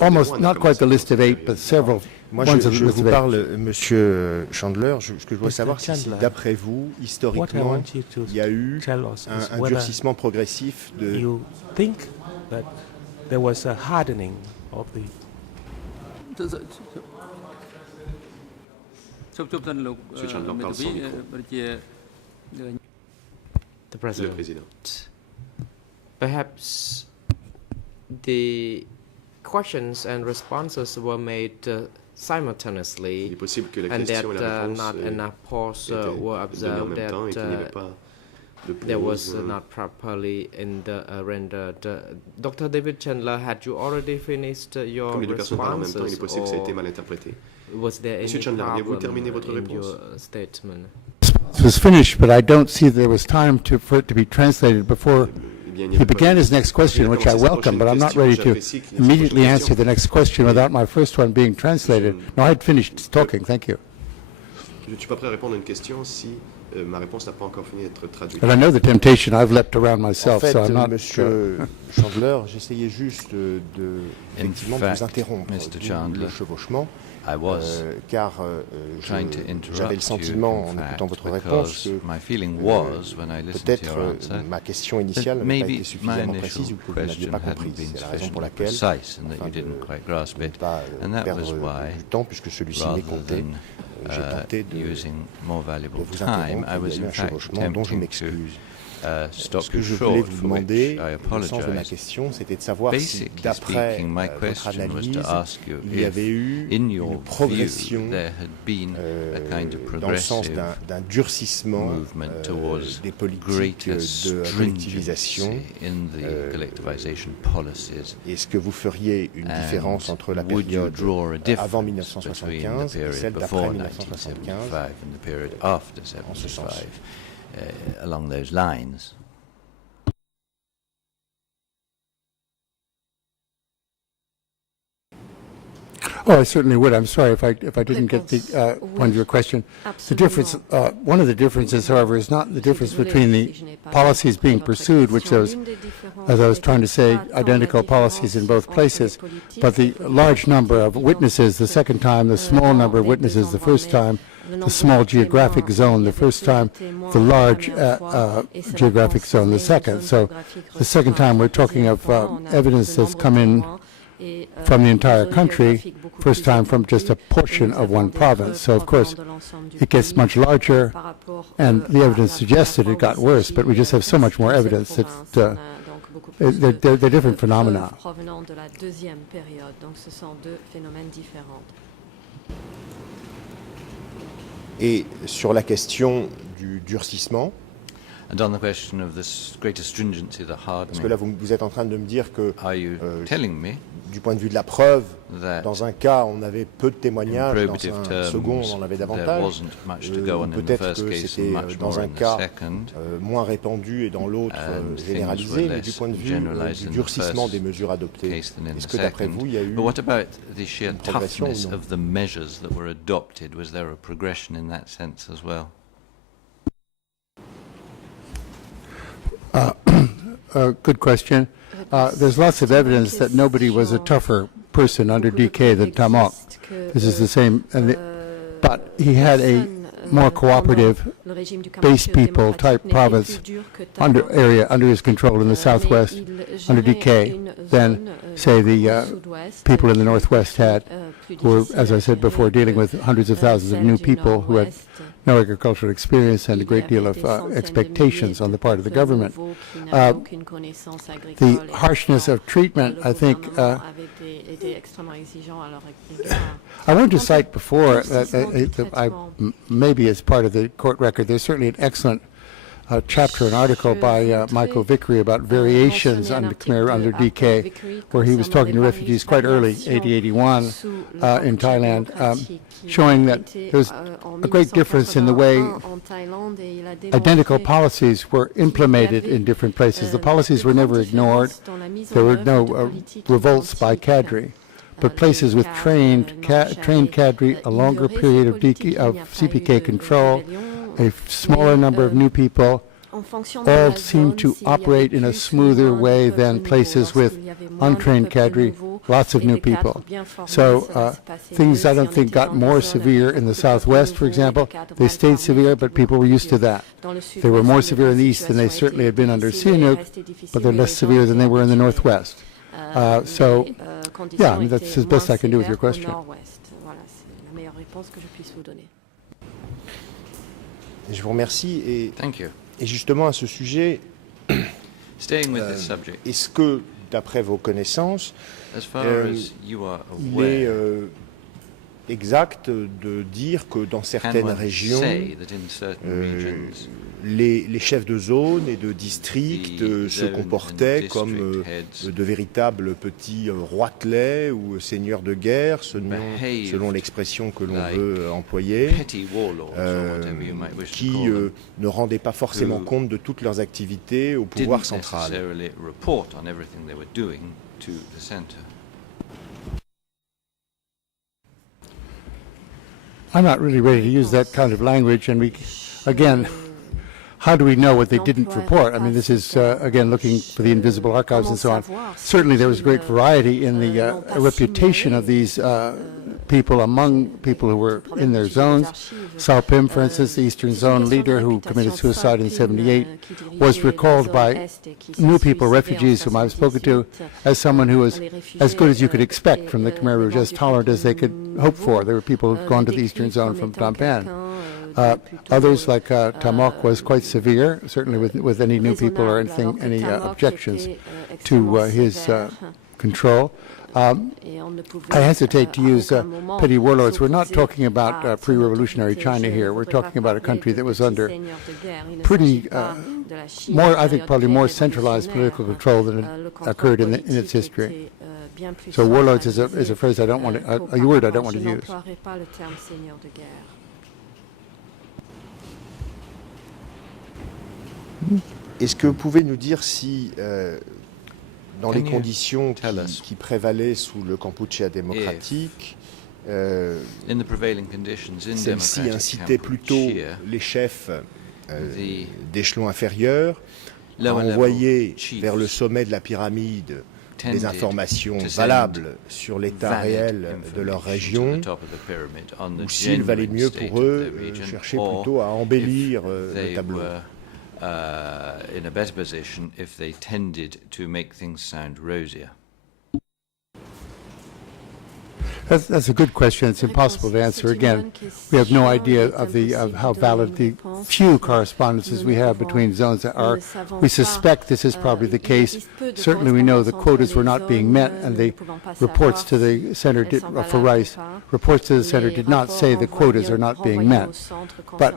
Almost, not quite the list of 8, but several. Moi, je vous parle, Monsieur Chandler, ce que je dois savoir, c'est si, d'après vous, historiquement, il y a eu un durcissement progressif de... You think that there was a hardening of the... The President. Perhaps the questions and responses were made simultaneously, and that not enough pause were observed, that there was not properly rendered. Dr. David Chandler, had you already finished your responses, or was there any problem in your statement? It was finished, but I don't see there was time for it to be translated before he began his next question, which I welcome, but I'm not ready to immediately answer the next question without my first one being translated. No, I had finished talking. Thank you. Je ne suis pas prêt à répondre à une question si ma réponse n'a pas encore fini d'être traduite. And I know the temptation. I've leapt around myself, en fait, so I'm not. Monsieur Chandler, j'essayais juste effectivement de vous interrompre le chevauchement. Car j'avais le sentiment, en écoutant votre réponse, que peut-être ma question initiale n'avait pas été suffisamment précise ou que vous n'aviez pas compris. C'est la raison pour laquelle, afin de ne pas perdre du temps, puisque celui-ci m'est compté, j'ai tenté de vous interrompre. Il y a eu un chevauchement dont je m'excuse. Ce que je voulais vous demander, le sens de ma question, c'était de savoir si, d'après votre analyse, il y avait eu une progression dans le sens d'un durcissement des politiques de collectivisation. Est-ce que vous feriez une différence entre la période avant 1975 et celle d'après 1975 en ce sens? Along those lines. Oh, I certainly would. I'm sorry if I didn't get the point of your question. The difference, one of the differences, however, is not the difference between the policies being pursued, which those, as I was trying to say, identical policies in both places, but the large number of witnesses the second time, the small number of witnesses the first time, the small geographic zone the first time, the large geographic zone the second. So the second time we're talking of evidence that's come in from the entire country, first time from just a portion of one province. So of course it gets much larger, and the evidence suggested it got worse, but we just have so much more evidence that they're different phenomena. Et sur la question du durcissement, and on the question of this greater stringency, the hardening, parce que là vous êtes en train de me dire que telling me du point de vue de la preuve, dans un cas on avait peu de témoignages, dans un second on en avait davantage, peut-être que c'était dans un cas moins répandu et dans l'autre généralisé, mais du point de vue du durcissement des mesures adoptées, est-ce que d'après vous il y a eu une progression ou non? Of the measures that were adopted, was there a progression in that sense as well? Good question. There's lots of evidence that nobody was a tougher person under DK than Tam Ok. This is the same, but he had a more cooperative, base people type province under his control in the southwest under DK than, say, the people in the northwest had, who were, as I said before, dealing with hundreds of thousands of new people who had no agricultural experience and a great deal of expectations on the part of the government. The harshness of treatment, I think, I wanted to cite before, maybe as part of the court record, there's certainly an excellent chapter, an article by Michael Vickery about variations under Khmer under DK, where he was talking to refugees quite early, 80-81, in Thailand, showing that there's a great difference in the way identical policies were implemented in different places. The policies were never ignored. There were no revolts by cadre. But places with trained cadre, a longer period of CPK control, a smaller number of new people, all seem to operate in a smoother way than places with untrained cadre, lots of new people. So things I don't think got more severe in the southwest, for example. They stayed severe, but people were used to that. They were more severe in the east than they certainly had been under Sihanouk, but they're less severe than they were in the northwest. So, yeah, I mean, that's as best I can do with your question. Je vous remercie Thank you. Et justement à ce sujet, Staying with this subject, est-ce que, d'après vos connaissances, as far as you are il est aware, exact de dire que dans certaines régions, les chefs de zone et de district se comportaient comme de véritables petits roitelets ou seigneurs de guerre, selon l'expression que l'on veut employer, qui ne rendaient pas forcément compte de toutes leurs activités au pouvoir central. I'm not really ready to use that kind of language, and again, how do we know what they didn't report? I mean, this is, again, looking for the invisible archives and so on. Certainly there was great variety in the reputation of these people among people who were in their zones. Sao Pim, for instance, the Eastern Zone leader who committed suicide in '78, was recalled by new people, refugees whom I've spoken to, as someone who was as good as you could expect from the Khmer Rouge, as tolerant as they could hope for. There were people who'd gone to the Eastern Zone from Phnom Penh. Others, like Tamok, was quite severe, certainly with any new people or anything, any objections to his control. I hesitate to use petty warlords. We're not talking about pre-revolutionary China here. We're talking about a country that was under pretty, I think probably more centralized political control than occurred in its history. So warlords is a phrase I don't want to, a word I don't want to use. Est-ce que vous pouvez nous dire si, dans les conditions qui prévalaient sous le Kampuchea démocratique, celle-ci incitait plutôt les chefs d'échelons inférieurs à envoyer vers le sommet de la pyramide des informations valables sur l'état réel de leur région, ou s'il valait mieux pour eux chercher plutôt à embellir le tableau. In a better position if they tended to make things sound rosier? That's a good question. It's impossible to answer. Again, we have no idea of how valid the few correspondences we have between zones are. We suspect this is probably the case. Certainly we know the quotas were not being met, and the reports to the center for rice, reports to the center did not say the quotas are not being met. But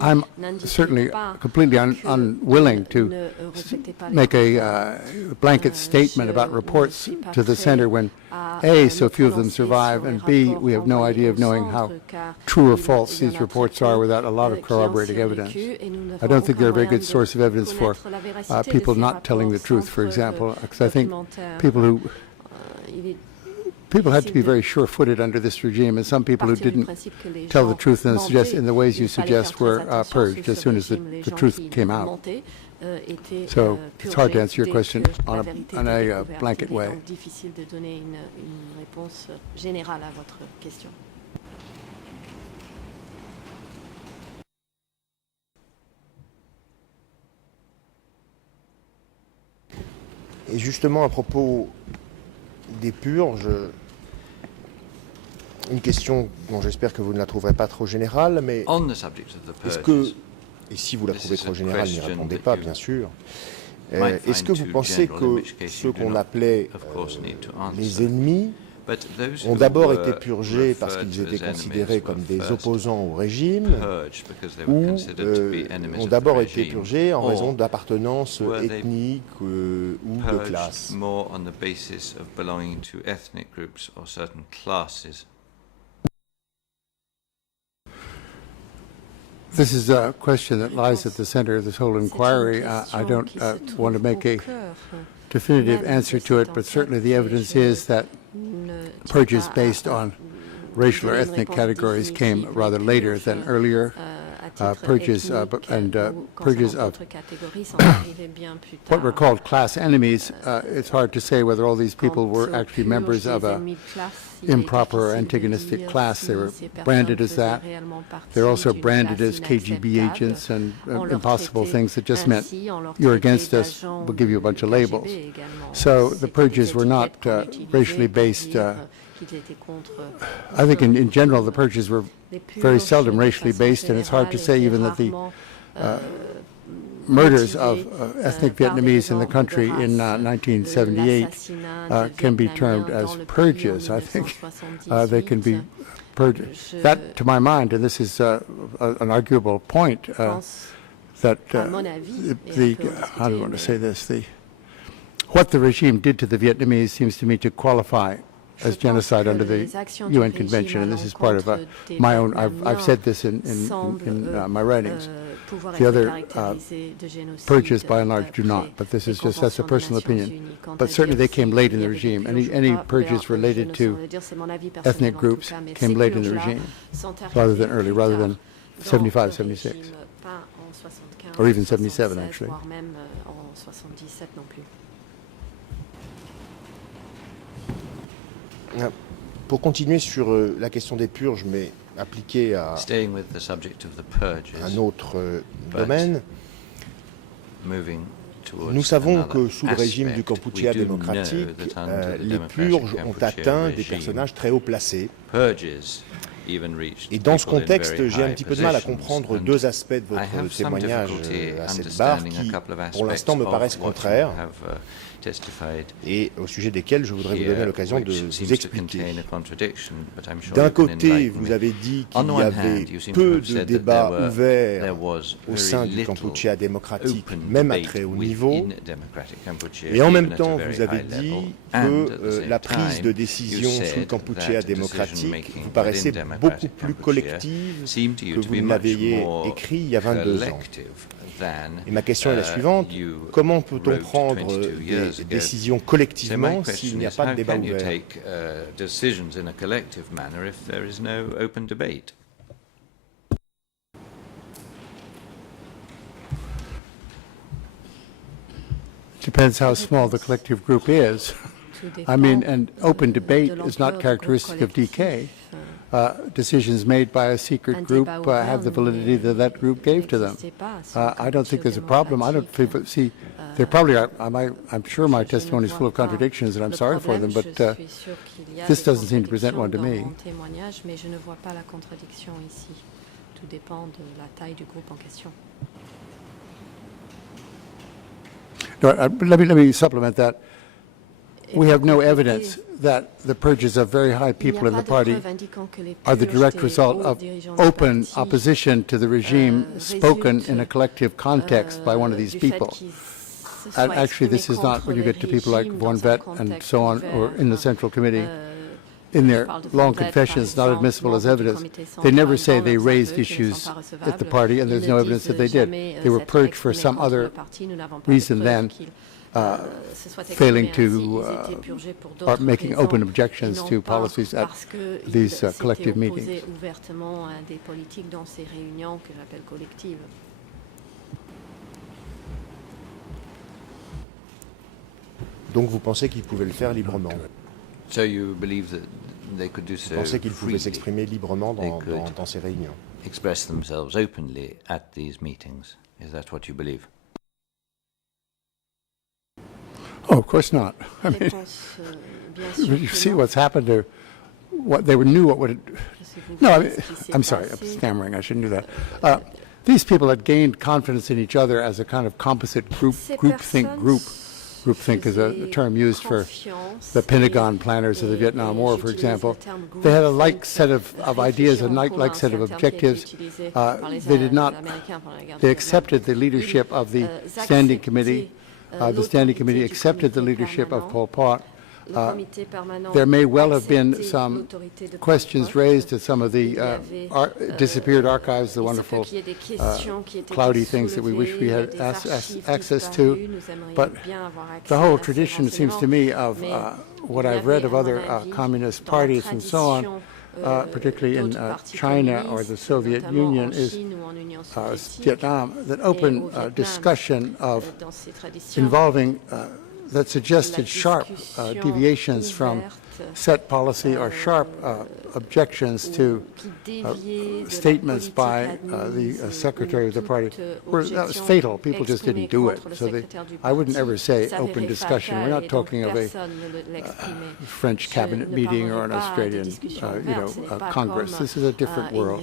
I'm certainly completely unwilling to make a blanket statement about reports to the center when A, so few of them survive, and B, we have no idea of knowing how true or false these reports are without a lot of corroborating evidence. I don't think they're a very good source of evidence for people not telling the truth, for example, because I think people had to be very sure-footed under this regime, and some people who didn't tell the truth in the ways you suggest were purged as soon as the truth came out. So it's hard to answer your question on a blanket way. Et justement, à propos des purges, une question dont j'espère que vous ne la trouverez pas trop générale, mais est-ce que, et si vous la trouvez trop générale, n'y répondez pas, bien sûr, est-ce que vous pensez que ceux qu'on appelait les ennemis ont d'abord été purgés parce qu'ils étaient considérés comme des opposants au régime, ou ont d'abord été purgés en raison d'appartenance ethnique ou de classe? This is a question that lies at the center of this whole inquiry. I don't want to make a definitive answer to it, but certainly the evidence is that purges based on racial or ethnic categories came rather later than earlier. Purges of what were called class enemies. It's hard to say whether all these people were actually members of an improper or antagonistic class. They were branded as that. They're also branded as KGB agents and impossible things that just meant you're against us, we'll give you a bunch of labels. So the purges were not racially based. I think in general the purges were very seldom racially based, and it's hard to say even that the murders of ethnic Vietnamese in the country in 1978 can be termed as purges. I think they can be purged. That, to my mind, and this is an arguable point, that how do I want to say this? What the regime did to the Vietnamese seems to me to qualify as genocide under the UN Convention, and this is part of my own. I've said this in my writings. The other purges, by and large, do not. But this is that's a personal opinion. But certainly, they came late in the regime. Any purges related to ethnic groups came late in the regime, rather than early, rather than 75, 76, or even 77, actually. Pour continuer sur la question des purges, mais appliquée à un autre domaine, nous savons que sous le régime du Kampuchea démocratique, les purges ont atteint des personnages très haut placés. Et dans ce contexte, j'ai un petit peu de mal à comprendre deux aspects de votre témoignage à cette barre qui, pour l'instant, me paraissent contraires et au sujet desquels je voudrais vous donner l'occasion de vous expliquer. D'un côté, vous avez dit qu'il y avait peu de débats ouverts au sein du Kampuchea démocratique, même à très haut niveau, et en même temps, vous avez dit que la prise de décision sous le Kampuchea démocratique vous paraissait beaucoup plus collective que vous ne l'aviez écrit il y a 22 ans. Et ma question est la suivante, comment peut-on prendre des décisions collectivement s'il n'y a pas de débat ouvert? Depends how small the collective group is. I mean, and open debate is not characteristic of DK. Decisions made by a secret group have the validity that that group gave to them. I don't think there's a problem. I don't see, there probably are, I'm sure my testimony is full of contradictions and I'm sorry for them, but this doesn't seem to present one to me. No, let me supplement that. We have no evidence that the purges of very high people in the party are the direct result of open opposition to the regime spoken in a collective context by one of these people. And actually, this is not when you get to people like Von Vett and so on, or in the Central Committee, in their long confessions, not admissible as evidence. They never say they raised issues at the party, and there's no evidence that they did. They were purged for some other reason than failing to or making open objections to policies at these collective meetings. Donc vous pensez qu'ils pouvaient le faire librement? So you believe that they could do so? Vous pensez qu'ils pouvaient s'exprimer librement dans ces réunions? Express themselves openly at these meetings. Is that what you believe? Oh, of course not. I mean, you see what's happened to what they knew what would. No, I'm sorry, I'm stammering. I shouldn't do that. These people had gained confidence in each other as a kind of composite group. Groupthink is a term used for the Pentagon planners of the Vietnam War, for example. They had a like set of ideas, a like set of objectives. They accepted the leadership of the Standing Committee. The Standing Committee accepted the leadership of Pol Pot. There may well have been some questions raised to some of the disappeared archives, the wonderful cloudy things that we wish we had access to. But the whole tradition, it seems to me, of what I've read of other communist parties and so on, particularly in China or the Soviet Union, is Vietnam, that open discussion of involving that suggested sharp deviations from set policy or sharp objections to statements by the secretary of the party. That was fatal. People just didn't do it. So I wouldn't ever say open discussion. We're not talking of a French cabinet meeting or an Australian, Congress. This is a different world.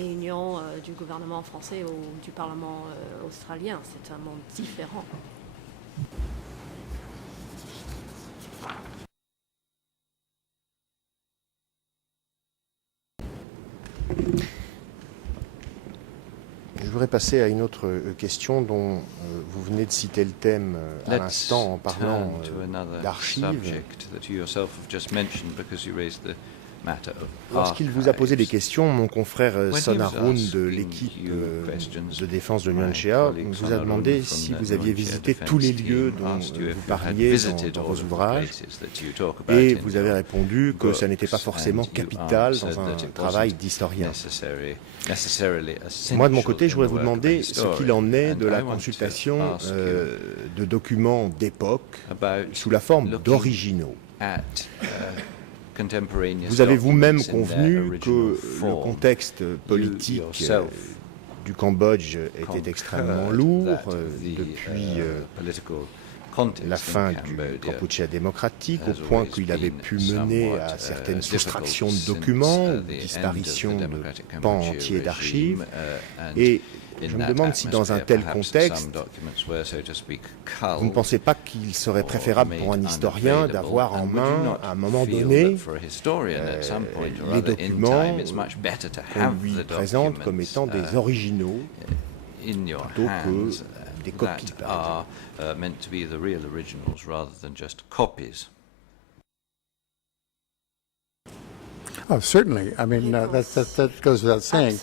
Je voudrais passer à une autre question dont vous venez de citer le thème à l'instant en parlant d'archives. Lorsqu'il vous a posé des questions, mon confrère Son Haroun de l'équipe de défense de Nuancia vous a demandé si vous aviez visité tous les lieux dont vous parliez dans vos ouvrages, et vous avez répondu que ça n'était pas forcément capital dans un travail d'historien. Moi, de mon côté, je voudrais vous demander ce qu'il en est de la consultation de documents d'époque sous la forme d'originaux. Vous avez vous-même convenu que le contexte politique du Cambodge était extrêmement lourd depuis la fin du Kampuchea démocratique, au point qu'il avait pu mener à certaines soustractions de documents, ou disparition de pans entiers d'archives. Et je me demande si dans un tel contexte, vous ne pensez pas qu'il serait préférable pour un historien d'avoir en main, à un moment donné, les documents qu'on lui présente comme étant des originaux plutôt que des copies, par exemple. Oh, certainly. I mean, that goes without saying.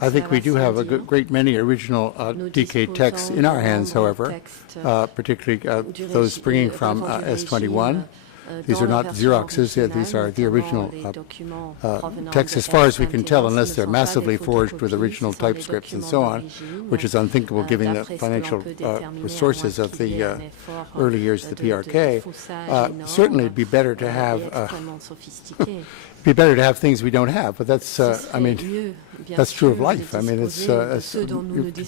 I think we do have a great many original DK texts in our hands, however, particularly those springing from S21. These are not Xeroxes, these are the original texts as far as we can tell, unless they're massively forged with original typescripts and so on, which is unthinkable given the financial resources of the early years of the PRK. Certainly it'd be better to have things we don't have, but that's, I mean, that's true of life. I mean, it's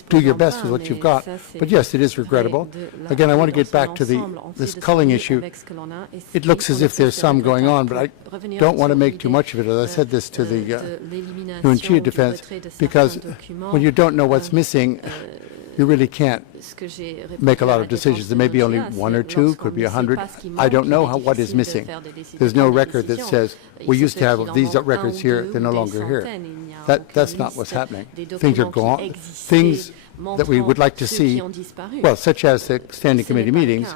do your best with what you've got. But yes, it is regrettable. Again, I want to get back to this culling issue. It looks as if there's some going on, but I don't want to make too much of it. As I said this to the Nguyen Chi defense, because when you don't know what's missing, you really can't make a lot of decisions. There may be only one or two, could be 100. I don't know what is missing. There's no record that says, we used to have these records here, they're no longer here. That's not what's happening. Things are gone. Things that we would like to see, well, such as the Standing Committee meetings,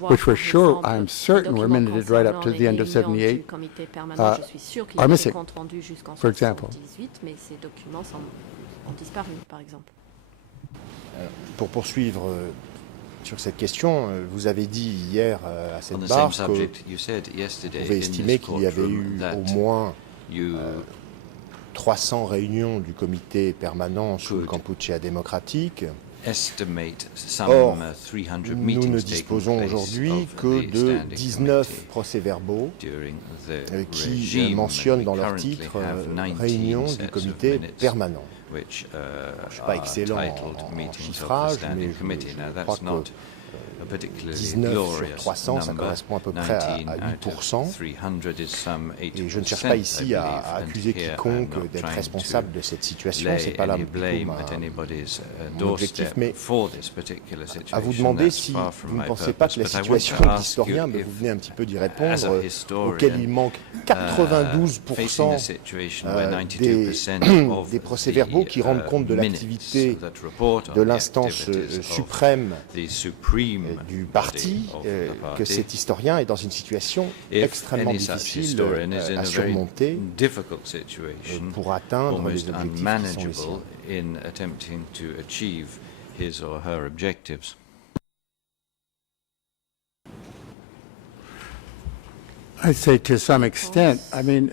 which we're sure, I'm certain, were minuted right up to the end of 78, are missing, for example. Pour poursuivre sur cette question, vous avez dit hier à cette barre que vous pouvez estimer qu'il y avait eu au moins 300 réunions du comité permanent sur le Kampuchea démocratique. Or, nous ne disposons aujourd'hui que de 19 procès-verbaux qui mentionnent dans leur titre réunion du comité permanent. Je ne suis pas excellent en chiffrage, mais je crois que 19 sur 300, ça correspond à peu près à 8%. Et je ne cherche pas ici à accuser quiconque d'être responsable de cette situation, ce n'est pas là mon objectif, mais à vous demander si vous ne pensez pas que la situation d'historien, mais vous venez un petit peu d'y répondre, auquel il manque 92% des procès-verbaux qui rendent compte de l'activité de l'instance suprême du parti, que cet historien est dans une situation extrêmement difficile à surmonter pour atteindre les objectifs qui sont les siens. I'd say to some extent, I mean,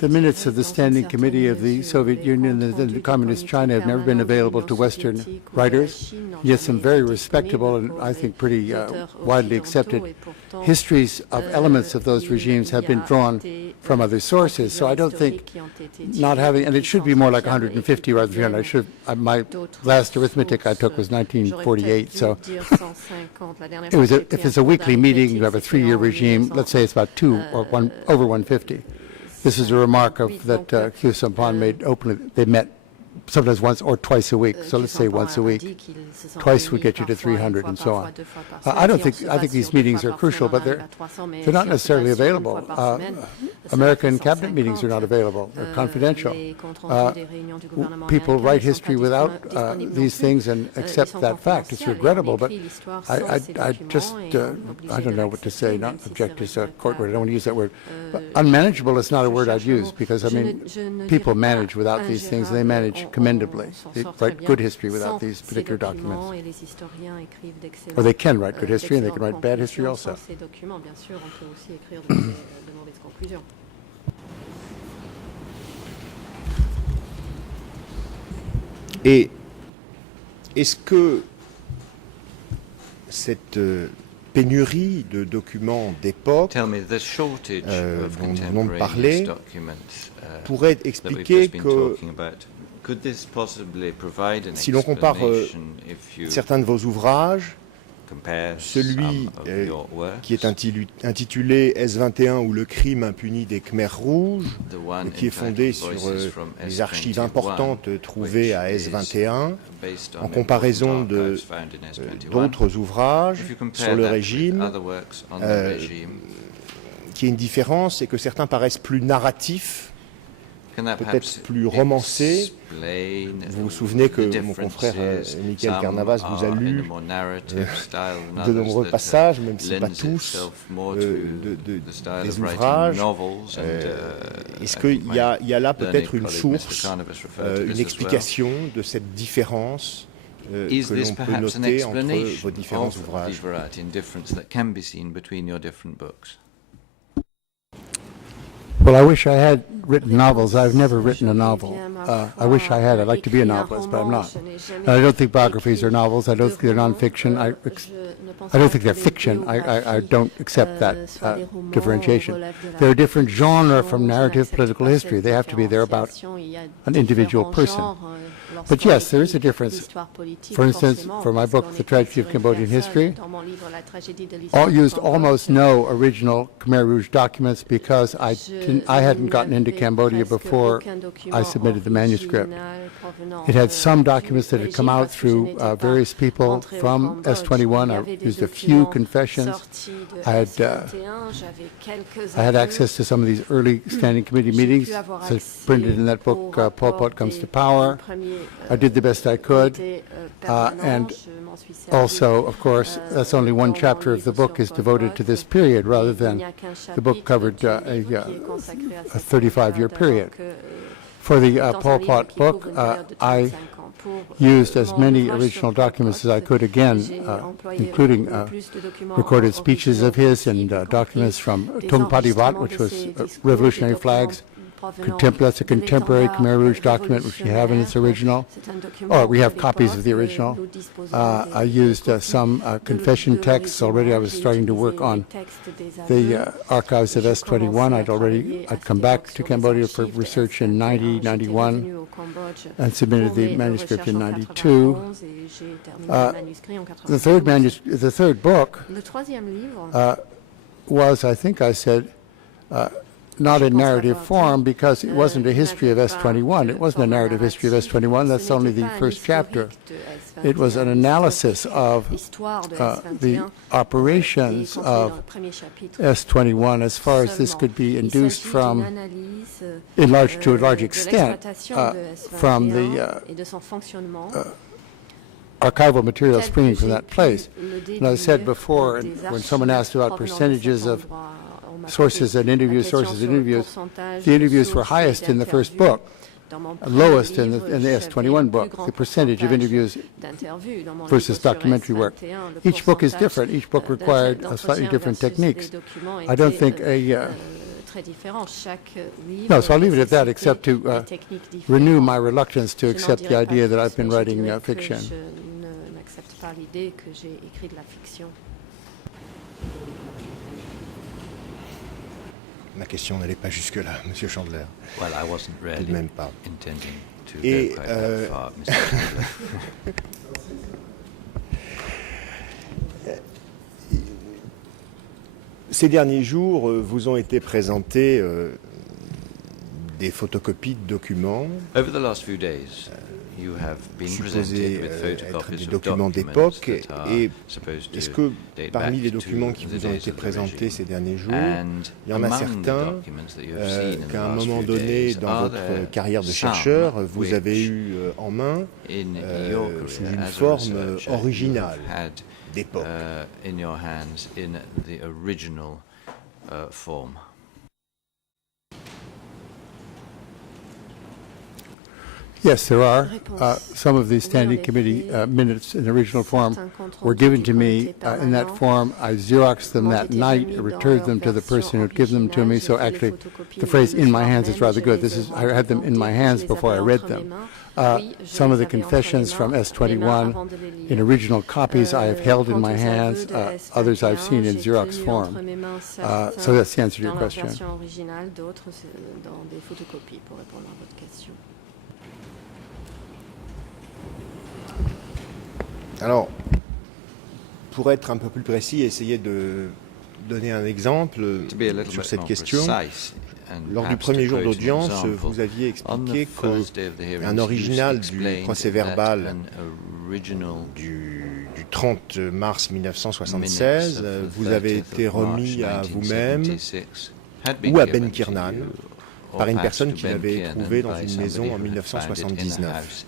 the minutes of the Standing Committee of the Soviet Union and the Communist China have never been available to Western writers, yet some very respectable and I think pretty widely accepted histories of elements of those regimes have been drawn from other sources. So I don't think not having, and it should be more like 150 rather than 300. My last arithmetic I took was 1948, so if it's a weekly meeting, you have a 3-year regime, let's say it's about over 150. This is a remark that Khieu Samphan made openly. They met sometimes once or twice a week. So let's say once a week. Twice would get you to 300 and so on. I think these meetings are crucial, but they're not necessarily available. American cabinet meetings are not available. They're confidential. People write history without these things and accept that fact. It's regrettable, but I don't know what to say. Not object is a court word. I don't want to use that word. But unmanageable is not a word I'd use because, I mean, people manage without these things. They manage commendably. They write good history without these particular documents. Or they can write good history and they can write bad history also. Et est-ce que cette pénurie de documents d'époque dont nous venons de parler pourrait expliquer que si l'on compare certains de vos ouvrages, celui qui est intitulé S-21 ou le crime impuni des Khmers rouges, qui est fondé sur les archives importantes trouvées à S-21, en comparaison d'autres ouvrages sur le régime, qui est une différence, c'est que certains paraissent plus narratifs, peut-être plus romancés. Vous vous souvenez que mon confrère Michael Carnavas vous a lu de nombreux passages, même si pas tous, des ouvrages. Est-ce qu'il y a là peut-être une source, une explication de cette différence que l'on peut noter entre vos différents ouvrages? Well, I wish I had written novels. I've never written a novel. I wish I had. I'd like to be a novelist, but I'm not. And I don't think biographies are novels. I don't think they're nonfiction. I don't think they're fiction. I don't accept that differentiation. They're a different genre from narrative political history. They have to be there about an individual person. But yes, there is a difference. For instance, for my book, The Tragedy of Cambodian History, used almost no original Khmer Rouge documents because I hadn't gotten into Cambodia before I submitted the manuscript. It had some documents that had come out through various people from S21. I used a few confessions. I had access to some of these early standing committee meetings printed in that book, Pol Pot Comes to Power. I did the best I could. And also, of course, that's only one chapter of the book is devoted to this period rather than the book covered a 35-year period. For the Pol Pot book, I used as many original documents as I could, again, including recorded speeches of his and documents from Tung Padivat, which was revolutionary flags. That's a contemporary Khmer Rouge document, which we have in its original. Or we have copies of the original. I used some confession texts. Already I was starting to work on the archives of S21. I'd come back to Cambodia for research in 90, 91, and submitted the manuscript in 92. The third book was, I think I said, not in narrative form because it wasn't a history of S21. It wasn't a narrative history of S21. That's only the first chapter. It was an analysis of the operations of S21 as far as this could be induced from, to a large extent, from the archival material springing from that place. And I said before, when someone asked about percentages of sources and interviews, the interviews were highest in the first book, lowest in the S21 book, the percentage of interviews versus documentary work. Each book is different. Each book required slightly different techniques. I don't think No, so I'll leave it at that, except to renew my reluctance to accept the idea that I've been writing fiction. Ma question n'allait pas jusque-là, Monsieur Chandler. Well, I wasn't really intending to go quite that far, Mr. Chandler. Ces derniers jours, vous ont été présentés des photocopies de documents. Over the last few days, you have been presented with photocopies des documents d'époque, et est-ce que parmi les documents qui vous ont été présentés ces derniers jours, il y en a certains qu'à un moment donné dans votre carrière de chercheur, vous avez eu en main sous une forme originale d'époque? In your hands in the original form? Yes, there are. Some of the Standing Committee minutes in original form were given to me in that form. I Xeroxed them that night, returned them to the person who had given them to me. So actually, the phrase "in my hands" is rather good. I had them in my hands before I read them. Some of the confessions from S21 in original copies I have held in my hands. Others I've seen in Xerox form. So that's the answer to your question. Alors, pour être un peu plus précis, essayer de donner un exemple sur cette question. Lors du premier jour d'audience, vous aviez expliqué qu'un original du procès-verbal du 30 mars 1976 vous avait été remis à vous-même ou à Ben Kiernan par une personne qui l'avait trouvé dans une maison en 1979.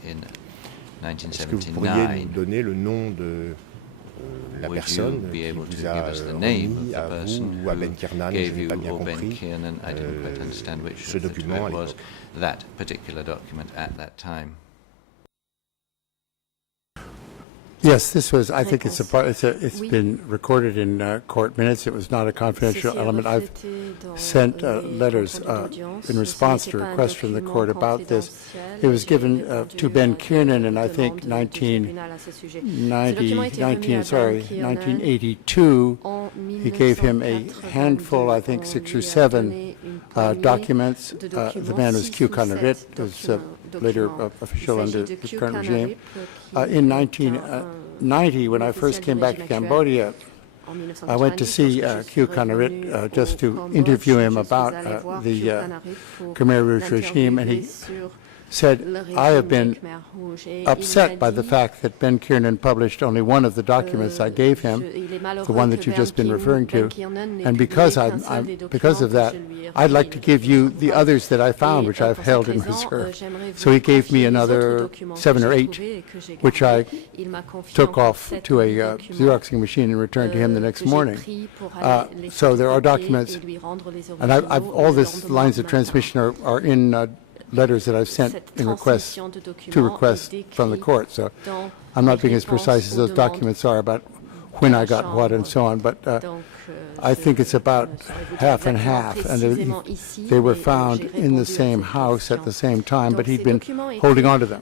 Est-ce que vous pourriez nous donner le nom de la personne qui vous a remis à vous ou à Ben Kiernan, je n'ai pas bien compris, ce document à l'époque? Yes, this was, I think it's been recorded in court minutes. It was not a confidential element. I've sent letters in response to requests from the court about this. It was given to Ben Kiernan in, I think, 1982. He gave him a handful, I think 6 or 7 documents. The man was Q Kanarit, was later official under the current regime. In 1990, when I first came back to Cambodia, I went to see Q Kanarit just to interview him about the Khmer Rouge regime, and he said, I have been upset by the fact that Ben Kiernan published only one of the documents I gave him, the one that you've just been referring to, and because of that, I'd like to give you the others that I found, which I've held in reserve. So he gave me another 7 or 8, which I took off to a Xeroxing machine and returned to him the next morning. So there are documents, and all these lines of transmission are in letters that I've sent in requests from the court. So I'm not being as precise as those documents are about when I got what and so on, but I think it's about half and half, and they were found in the same house at the same time, but he'd been holding on to them,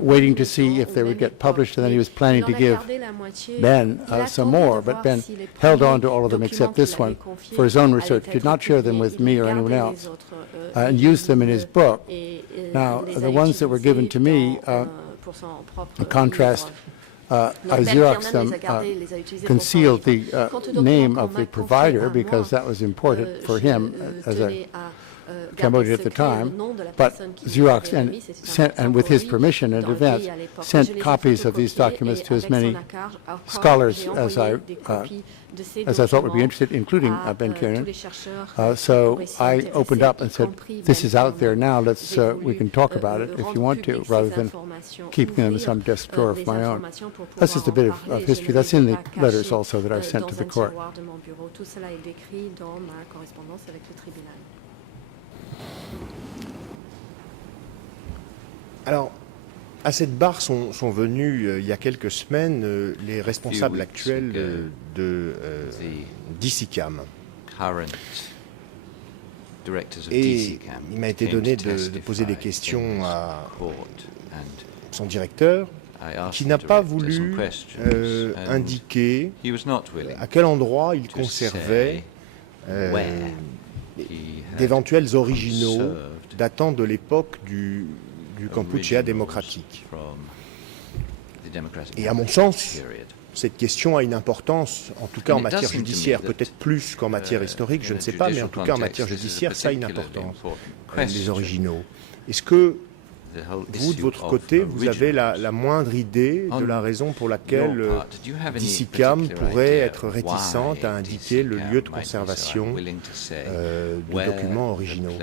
waiting to see if they would get published, and then he was planning to give Ben some more, but Ben held on to all of them except this one for his own research, did not share them with me or anyone else, and used them in his book. Now, the ones that were given to me, in contrast, I Xeroxed them, concealed the name of the provider because that was important for him as a Cambodian at the time, but Xerox and with his permission in advance, sent copies of these documents to as many scholars as I thought would be interested, including Ben Kiernan. So I opened up and said, this is out there now, we can talk about it if you want to, rather than keeping them in some desk drawer of my own. That's just a bit of history. That's in the letters also that I've sent to the court. Alors, à cette barre sont venus il y a quelques semaines les responsables actuels d'ICICAM. Et il m'a été donné de poser des questions à son directeur, qui n'a pas voulu indiquer à quel endroit il conservait d'éventuels originaux datant de l'époque du Kampuchea démocratique. Et à mon sens, cette question a une importance, en tout cas en matière judiciaire, peut-être plus qu'en matière historique, je ne sais pas, mais en tout cas en matière judiciaire, ça a une importance, les originaux. Est-ce que vous, de votre côté, vous avez la moindre idée de la raison pour laquelle l'ICICAM pourrait être réticente à indiquer le lieu de conservation de documents originaux?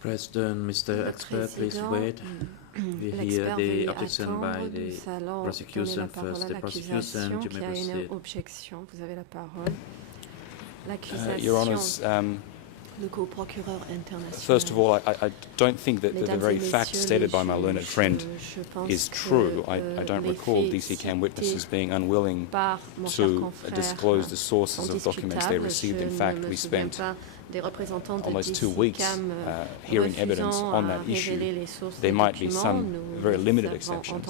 President, Mr. Expert, please wait. We hear the objection by the prosecution first. The prosecution, you may proceed. Vous avez la parole. Your Honours, le co-procureur international. First of all, I don't think that the very fact stated by my learned friend is true. I don't recall DCCAM witnesses being unwilling to disclose the sources of documents they received. In fact, we spent des représentants de almost 2 weeks hearing evidence on that issue, there might be some very limited exceptions.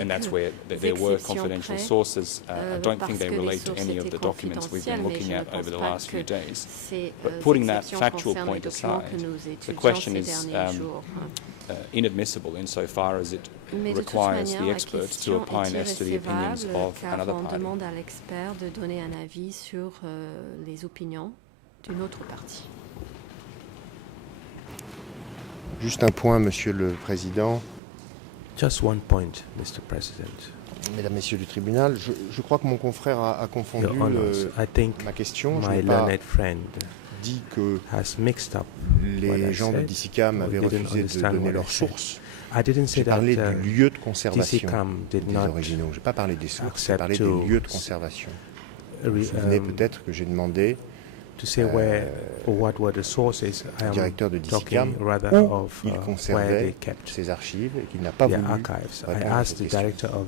And that's where there were confidential sources. I don't think they relate to any of the documents we've been looking at over the last few days. But putting that factual point aside, the question is inadmissible insofar as it requires the experts to opine as to the opinions of another party. On demande à l'expert de donner un avis sur les opinions d'une autre partie. Juste un point, Monsieur le Président. Just one point, Mr. President. Mesdames, Messieurs du tribunal, je crois que mon confrère a confondu ma question. Je n'ai pas dit que les gens de DCCAM avaient refusé de donner leurs sources. J'ai parlé du lieu de conservation des originaux. Je n'ai pas parlé des sources, j'ai parlé des lieux de conservation. Vous vous souvenez peut-être que j'ai demandé au directeur de DCCAM où il conservait ses archives et qu'il n'a pas voulu répondre à cette question.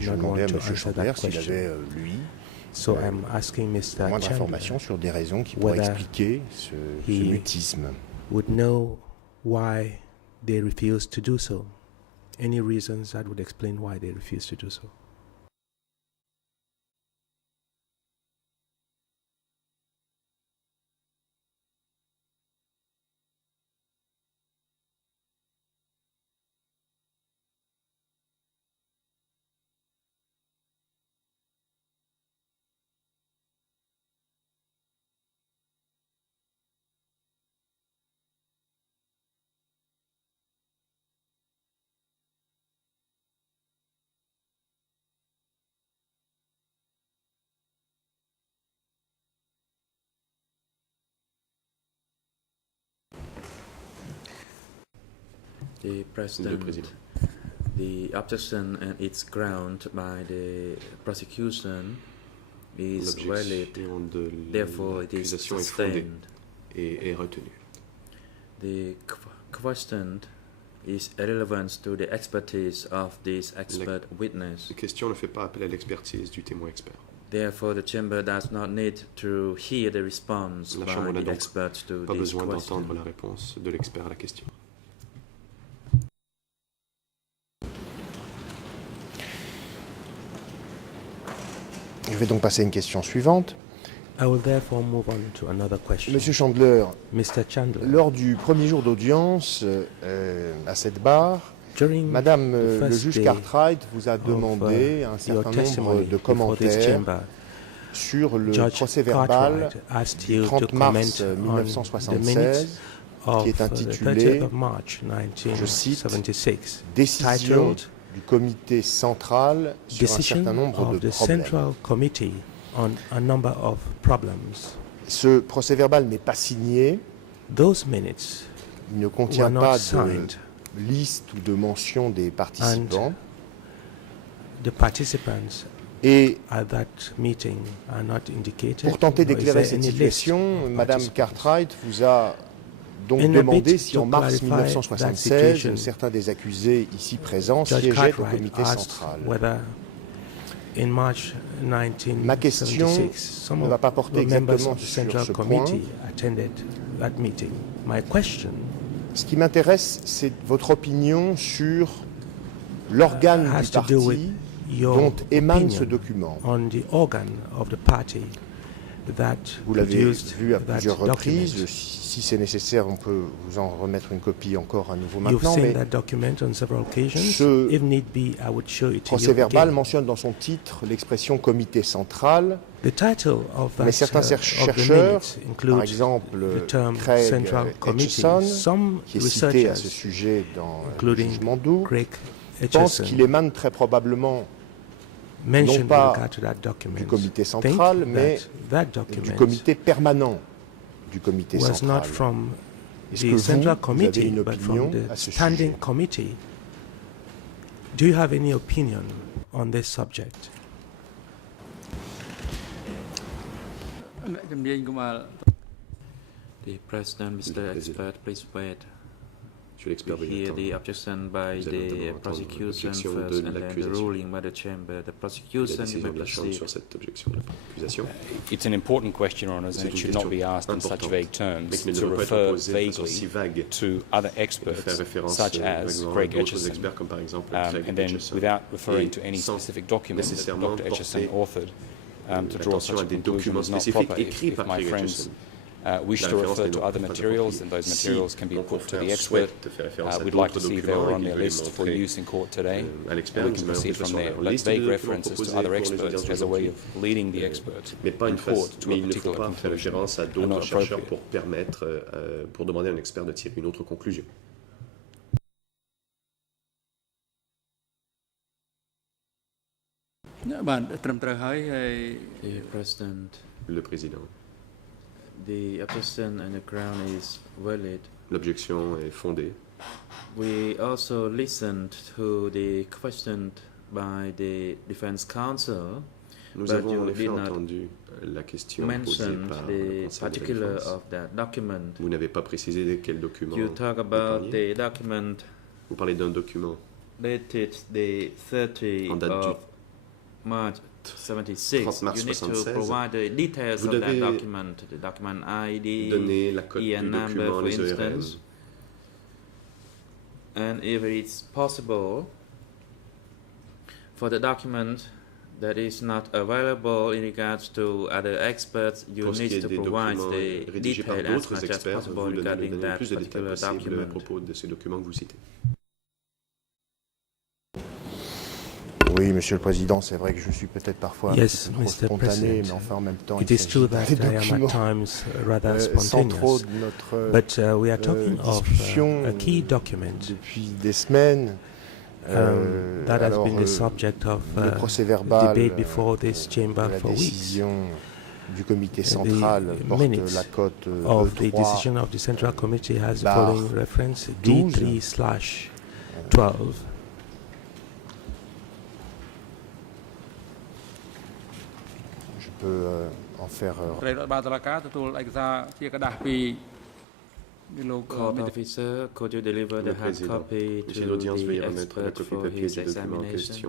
Je demandais à M. Chandler s'il avait, lui, moins d'informations sur des raisons qui pourraient expliquer ce mutisme. Would know why they refuse to do so. Any reasons that would explain why they refuse to do so. The President, the objection and its ground by the prosecution is valid, therefore it is sustained. Et retenu. The question is irrelevant to the expertise of this expert witness. La question ne fait pas appel à l'expertise du témoin expert. Therefore, the chamber does not need to hear the response by the expert to this question. Pas besoin d'entendre la réponse de l'expert à la question. Je vais donc passer à une question suivante. I will therefore move on to another question. Monsieur Chandler, Mr. Chandler, lors du premier jour d'audience à cette barre, Madame le juge Cartwright vous a demandé un certain nombre de commentaires sur le procès-verbal du 30 mars 1976 qui est intitulé, je cite, « Décision du comité central sur un certain nombre de problèmes ». Ce procès-verbal n'est pas signé. Il ne contient pas de liste ou de mention des participants. Et pour tenter d'éclairer cette situation, Madame Cartwright vous a donc demandé si en mars 1976, certains des accusés ici présents siégeaient au comité central. Ma question ne va pas porter exactement sur ce point. Ce qui m'intéresse, c'est votre opinion sur l'organe du parti dont émane ce document. Vous l'avez vu à plusieurs reprises. Si c'est nécessaire, on peut vous en remettre une copie encore à nouveau maintenant. Mais ce procès-verbal mentionne dans son titre l'expression comité central. Mais certains chercheurs, par exemple Craig Etchison, qui est cité à ce sujet dans le jugement d'Oux, pensent qu'il émane très probablement non pas du comité central, mais du comité permanent du comité central. Est-ce que vous avez une opinion à ce sujet? Do you have any opinion on this subject? The President, Mr. Expert, please wait. We hear the objection by the prosecution first and then the ruling by the chamber. The prosecution, you may proceed. It's an important question, Your Honours, and it should not be asked in such vague terms to refer vaguely to other experts, such as Greg Etchison, and then without referring to any specific document that Dr. Etchison authored, to draw such a conclusion is not proper. If my friends wish to refer to other materials, then those materials can be put to the expert. We'd like to see if they were on their list for use in court today, and we can proceed from there. But vague references to other experts as a way of leading the expert in court to a particular conclusion are not appropriate. Pour demander à un expert de tirer une autre conclusion. Le président. The objection and the Crown is valid. L'objection est fondée. We also listened to the question by the defense counsel. Nous avons en effet entendu la question posée par le conseil de défense. Vous n'avez pas précisé quel document. You talk about the document. Vous parlez d'un document dated the 30th of March 76. You need to provide the details of that document, the document ID, EN number, for instance. And if it's possible for the document that is not available in regards to other experts, you need to provide the detail as much as possible regarding that particular document. Oui, Monsieur le Président, c'est vrai que je suis peut-être parfois un peu trop spontané, mais enfin en même temps, il s'agit des documents centraux de notre discussion depuis des semaines. Alors, le procès-verbal la décision du comité central porte la cote E3/12. En faire Court officer, could you deliver the hard copy to the expert for his examination?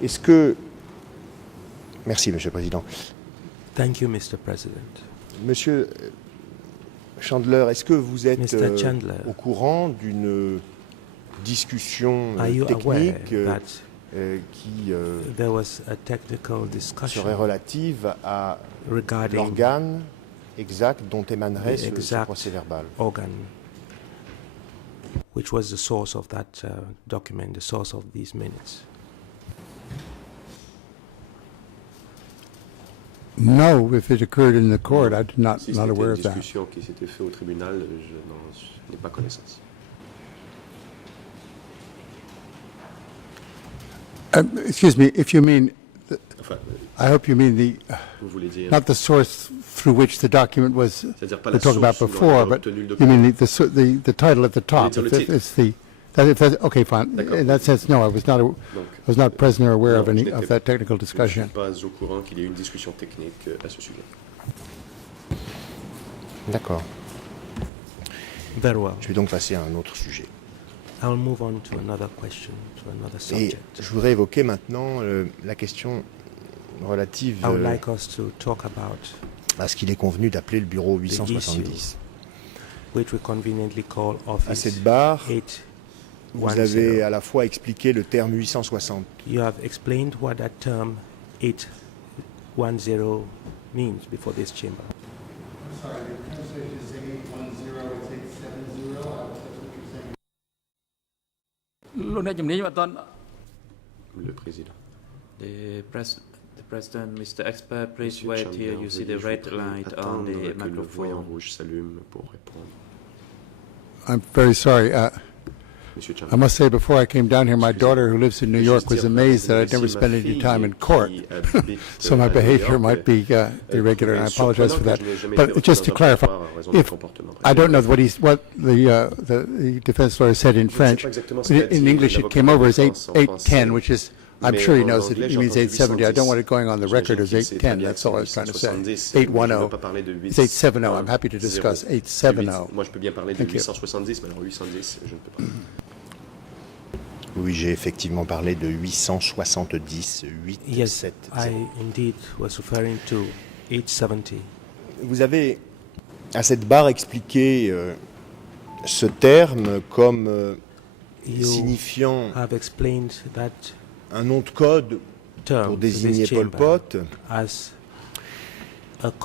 Est-ce que... Merci, Monsieur le Président. Thank you, Mr. President. Monsieur Chandler, est-ce que vous êtes au courant d'une discussion technique qui serait relative à l'organe exact dont émanerait ce procès-verbal? Which was the source of that document, the source of these minutes? No, if it occurred in the court, I'm not aware of that. Discussion qui s'était fait au tribunal, je n'ai pas connaissance. Excuse me, if you mean, I hope you mean not the source through which the document was we talked about before, but you mean the title at the top. Okay, fine. In that sense, no, I was not present or aware of any of that technical discussion. Je ne suis pas au courant qu'il y ait eu une discussion technique à ce sujet. D'accord. Very well. Je vais donc passer à un autre sujet. I'll move on to another question, to another subject. Et je voudrais évoquer maintenant la question relative I would like us to talk about à ce qu'il est convenu d'appeler le bureau 870. Which we conveniently call office à cette barre, 810. Vous avez à la fois expliqué le terme 860. You have explained what that term 810 means before this chamber. I'm sorry, the translation is 810, it's 870. Le président. The President, Mr. Expert, please wait here. You see the red light on the microphone. Le voyant rouge s'allume pour répondre. I'm very sorry. I must say, before I came down here, my daughter, who lives in New York, was amazed that I'd never spent any time in court. So my behavior might be irregular, and I apologize for that. But just to clarify, if I don't know what the defense lawyer said in French, but in English it came over as 810, which is, I'm sure he knows that it means 870. I don't want it going on the record as 810. That's all I was trying to say. 810. It's 870. I'm happy to discuss 870. Moi, je peux bien parler de 870, mais alors 810, je ne peux pas. Oui, j'ai effectivement parlé de 870, 8, yes, 7. I indeed was referring to 870. Vous avez, à cette barre, expliqué ce terme comme signifiant un nom de code pour désigner Pol Pot.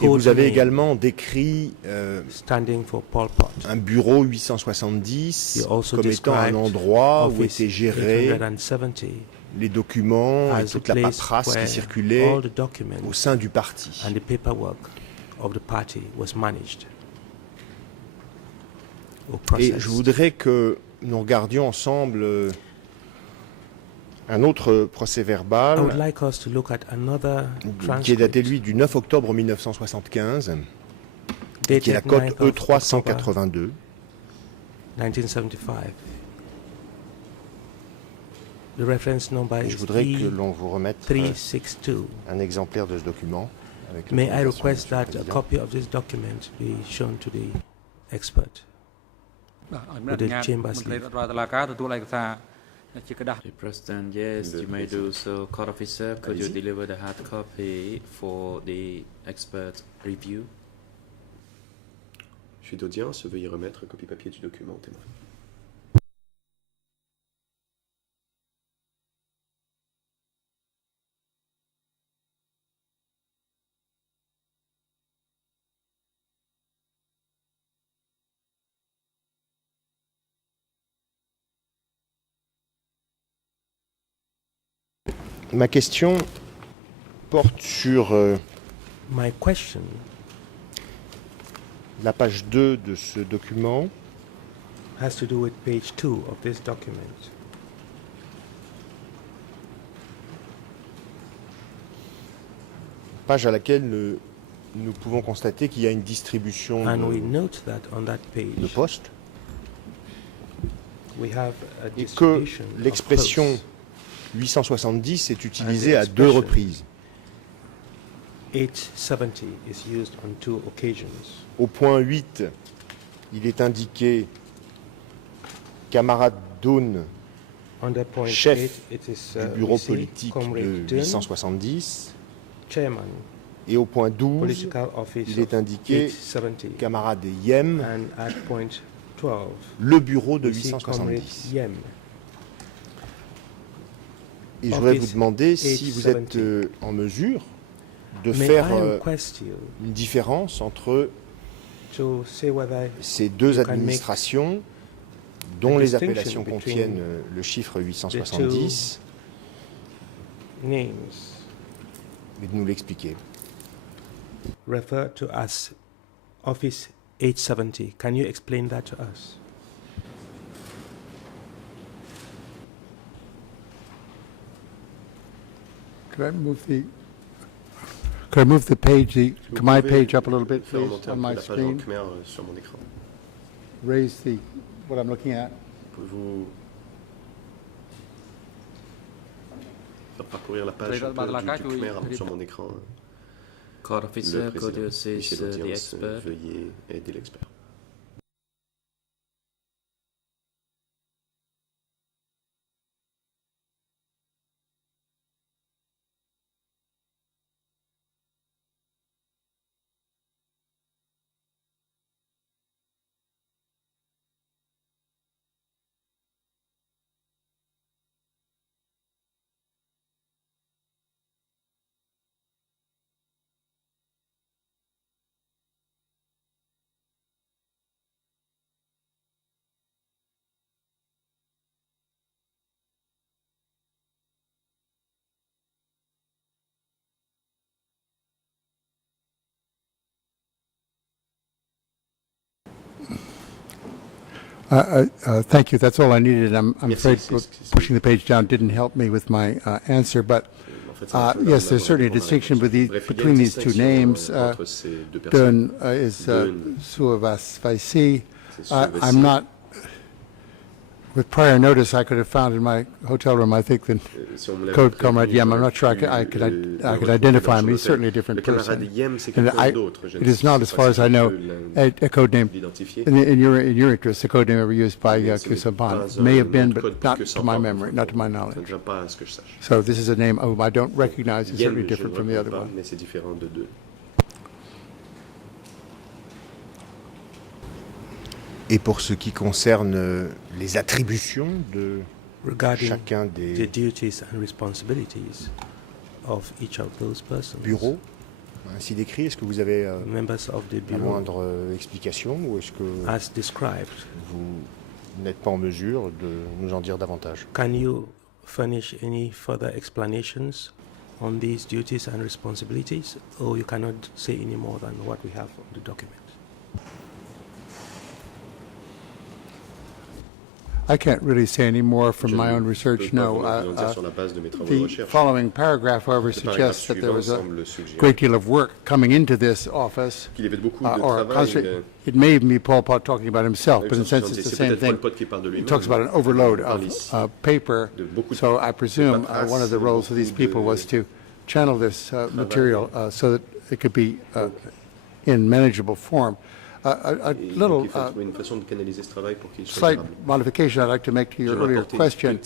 Et vous avez également décrit un bureau 870 comme étant un endroit où étaient gérés les documents et toute la paperasse qui circulait au sein du parti. Et je voudrais que nous regardions ensemble un autre procès-verbal qui est daté, lui, du 9 octobre 1975, qui est la cote E382. Et je voudrais que l'on vous remette un exemplaire de ce document. May I request that a copy of this document be shown to the expert? With the chamber's leave. President, yes, you may do so. Court officer, could you deliver the hard copy for the expert review? Suite d'audience, veuillez remettre copie papier du document au témoin. Ma question porte sur la page 2 de ce document. Has to do with page 2 of this document. Page à laquelle nous pouvons constater qu'il y a une distribution de postes. Et que l'expression 870 est utilisée à deux reprises. 870 is used on 2 occasions. Au point 8, il est indiqué camarade Dunn, chef du bureau politique de 870. Et au point 12, il est indiqué camarade Yem, le bureau de 870. Et je voudrais vous demander si vous êtes en mesure de faire une différence entre ces deux administrations dont les appellations contiennent le chiffre 870 et de nous l'expliquer. Refer to as Office 870. Can you explain that to us? Could I move the page, my page up a little bit, please, on my screen? Raise what I'm looking at. Pouvez-vous faire parcourir la page du Khmer sur mon écran? Court officer, could you assist the expert? Veuillez aider l'expert. Thank you. That's all I needed. I'm afraid pushing the page down didn't help me with my answer, but yes, there's certainly a distinction between these two names. Dun is Suavasvaisi. I'm not, with prior notice, I could have found in my hotel room, I think, the code Comrade Yem. I'm not sure I could identify him. He's certainly a different person. And it is not, as far as I know, a code name, in your interest, a code name ever used by Kusampan. May have been, but not to my memory, not to my knowledge. So this is a name I don't recognize. It's certainly different from the other one. Et pour ce qui concerne les attributions de chacun des bureaux ainsi décrits, est-ce que vous avez la moindre explication ou est-ce que vous n'êtes pas en mesure de nous en dire davantage? Can you furnish any further explanations on these duties and responsibilities, or you cannot say any more than what we have on the document? I can't really say any more from my own research, no. The following paragraph, however, suggests that there was a great deal of work coming into this office, it may even be Pol Pot talking about himself, but in a sense it's the same thing. He talks about an overload of paper, so I presume one of the roles of these people was to channel this material so that it could be in manageable form. A little slight modification I'd like to make to your earlier question.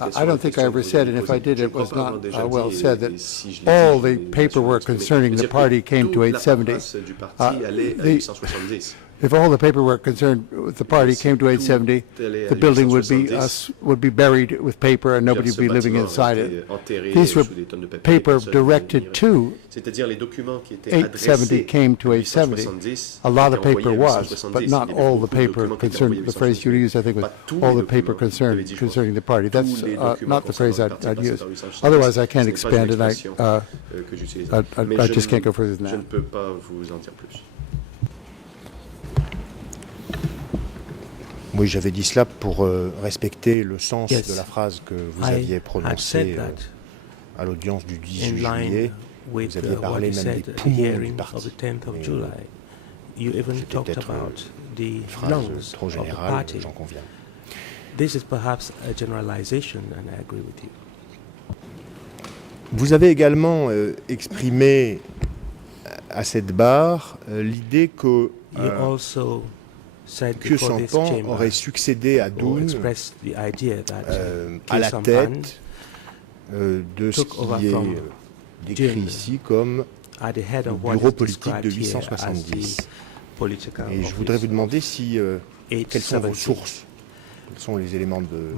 I don't think I ever said, and if I did, it was not well said, that all the paperwork concerning the party came to 870. If all the paperwork concerned with the party came to 870, the building would be buried with paper and nobody would be living inside it. These were paper directed to 870 came to 870. A lot of paper was, but not all the paper concerned. The phrase you used, I think, was all the paper concerning the party. That's not the phrase I'd use. Otherwise, I can't expand, and I just can't go further than that. Oui, j'avais dit cela pour respecter le sens de la phrase que vous aviez prononcée à l'audience du 18 juillet. Vous aviez parlé même des poumons du parti. C'était peut-être une phrase trop générale, j'en conviens. Vous avez également exprimé à cette barre l'idée que Sampan aurait succédé à Dun à la tête de ce qui est décrit ici comme le bureau politique de 870. Et je voudrais vous demander quelles sont vos sources, quels sont les éléments de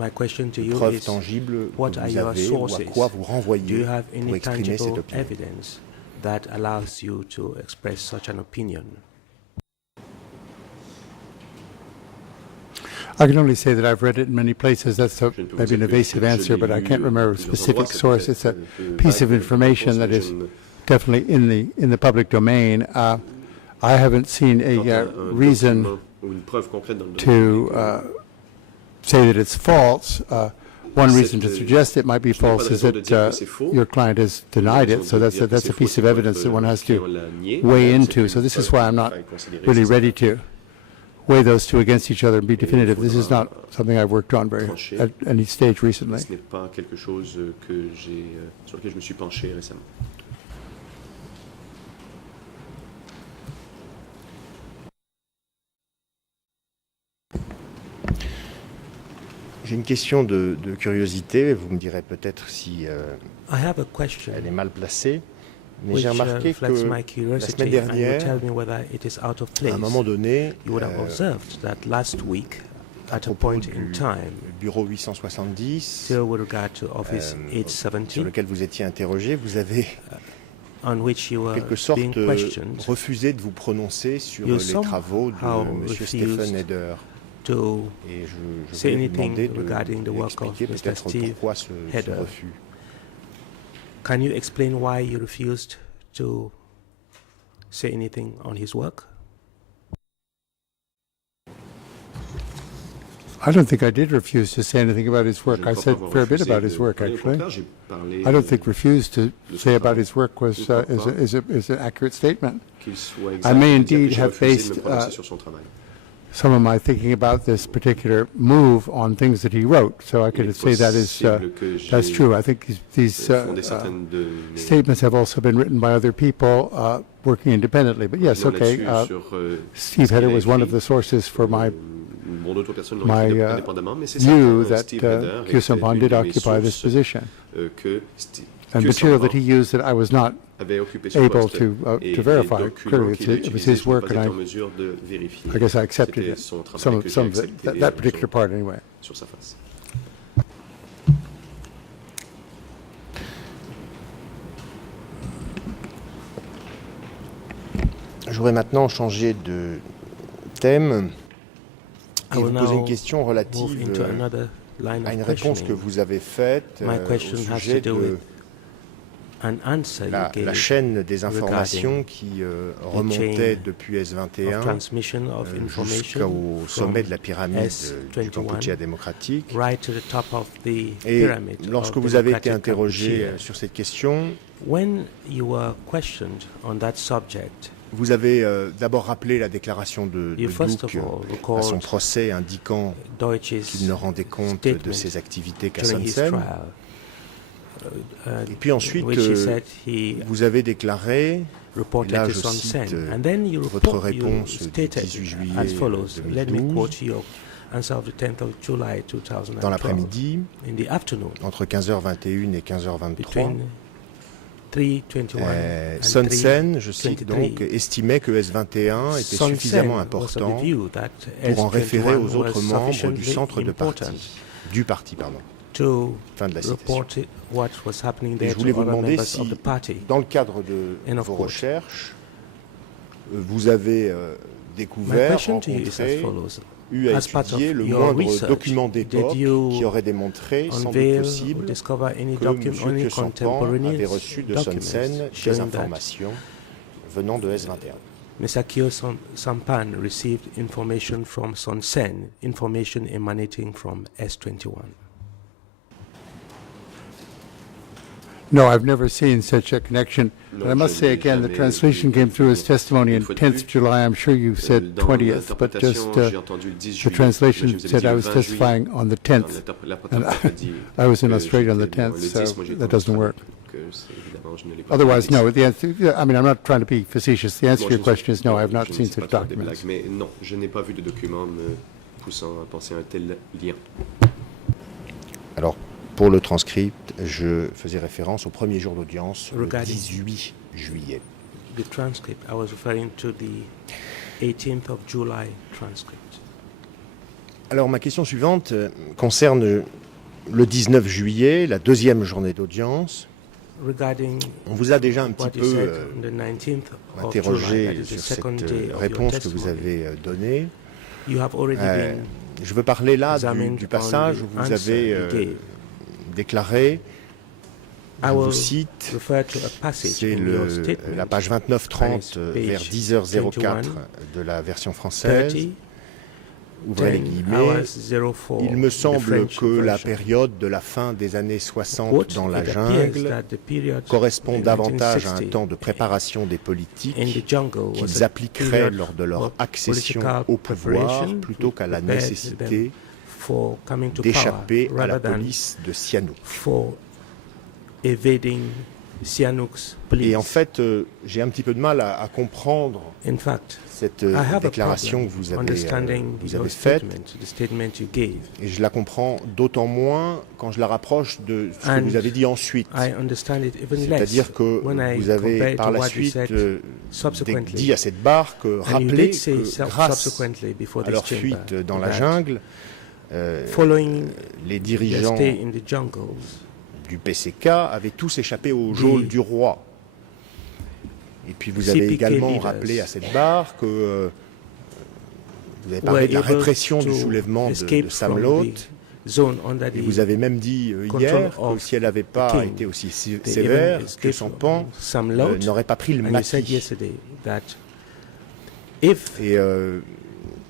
preuve tangibles que vous avez ou à quoi vous renvoyez pour exprimer cette opinion. I can only say that I've read it in many places. That's maybe an evasive answer, but I can't remember a specific source. It's a piece of information that is definitely in the public domain. I haven't seen a reason to say that it's false. One reason to suggest it might be false is that your client has denied it, so that's a piece of evidence that one has to weigh into. So this is why I'm not really ready to weigh those two against each other and be definitive. This is not something I've worked on at any stage recently. Ce n'est pas quelque chose sur lequel je me suis penché récemment. J'ai une question de curiosité, vous me direz peut-être si elle est mal placée. Mais j'ai remarqué que la semaine dernière, à un moment donné, à propos du bureau 870, sur lequel vous étiez interrogé, vous avez en quelque sorte refusé de vous prononcer sur les travaux de M. Stephen Heder. Et je voulais vous demander d'expliquer peut-être pourquoi ce refus. Can you explain why you refused to say anything on his work? I don't think I did refuse to say anything about his work. I said a fair bit about his work, actually. I don't think refuse to say about his work was is an accurate statement. I may indeed have based some of my thinking about this particular move on things that he wrote, so I could say that is that's true. I think these statements have also been written by other people working independently. But yes, okay. Steve Hedder was one of the sources for my view that Khieu Samphan did occupy this position. And material that he used that I was not able to verify. Clearly, it was his work, and I guess I accepted it, some of it, that particular part anyway. Je voudrais maintenant changer de thème et vous poser une question relative à une réponse que vous avez faite au sujet de la chaîne des informations qui remontait depuis S21 jusqu'au sommet de la pyramide du Cambodge démocratique. Et lorsque vous avez été interrogé sur cette question, vous avez d'abord rappelé la déclaration de Duque à son procès indiquant qu'il ne rendait compte de ses activités qu'à Son Sen. Et puis ensuite, vous avez déclaré, et là je cite votre réponse du 18 juillet 2012, dans l'après-midi, entre 15h21 et 15h23, Son Sen, je cite donc, estimait que S21 était suffisamment important pour en référer aux autres membres du centre de parti, Fin de la citation. Et je voulais vous demander si, dans le cadre de vos recherches, vous avez découvert, rencontré, eu à étudier le moindre document d'époque qui aurait démontré, sans doute possible, que M. Khieu Samphan avait reçu de Son Sen des informations venant de S21. Mr. Khieu Samphan received information from Son Sen, information emanating from S21. No, I've never seen such a connection. But I must say again, the translation came through as testimony on 10th July. I'm sure you said 20th, but just the translation said I was testifying on the 10th. And I was in Australia on the 10th, so that doesn't work. Otherwise, no. The answer, I mean, I'm not trying to be facetious. The answer to your question is no, I have not seen such documents. Mais non, je n'ai pas vu de documents me poussant à penser à un tel lien. Alors, pour le transcript, je faisais référence au premier jour d'audience, le 18 juillet. The transcript, I was referring to the 18th of July transcript. Alors, ma question suivante concerne le 19 juillet, la deuxième journée d'audience. On vous a déjà un petit peu interrogé sur cette réponse que vous avez donnée. Je veux parler là du passage où vous avez déclaré, je vous cite, c'est la page 29-30 vers 10h04 de la version française. Ouvrez les guillemets. Il me semble que la période de la fin des années 60 dans la jungle correspond davantage à un temps de préparation des politiques qu'ils appliqueraient lors de leur accession au pouvoir plutôt qu'à la nécessité d'échapper à la police de Sihanouk. Et en fait, j'ai un petit peu de mal à comprendre cette déclaration que vous avez faite. Et je la comprends d'autant moins quand je la rapproche de ce que vous avez dit ensuite. C'est-à-dire que vous avez par la suite dit à cette barre que rappelez que grâce à leur fuite dans la jungle, les dirigeants du PCK avaient tous échappé au geôle du roi. Et puis vous avez également rappelé à cette barre que vous avez parlé de la répression du soulèvement de Samlot. Et vous avez même dit hier que si elle n'avait pas été aussi sévère, que Samphan n'aurait pas pris le maquis. Et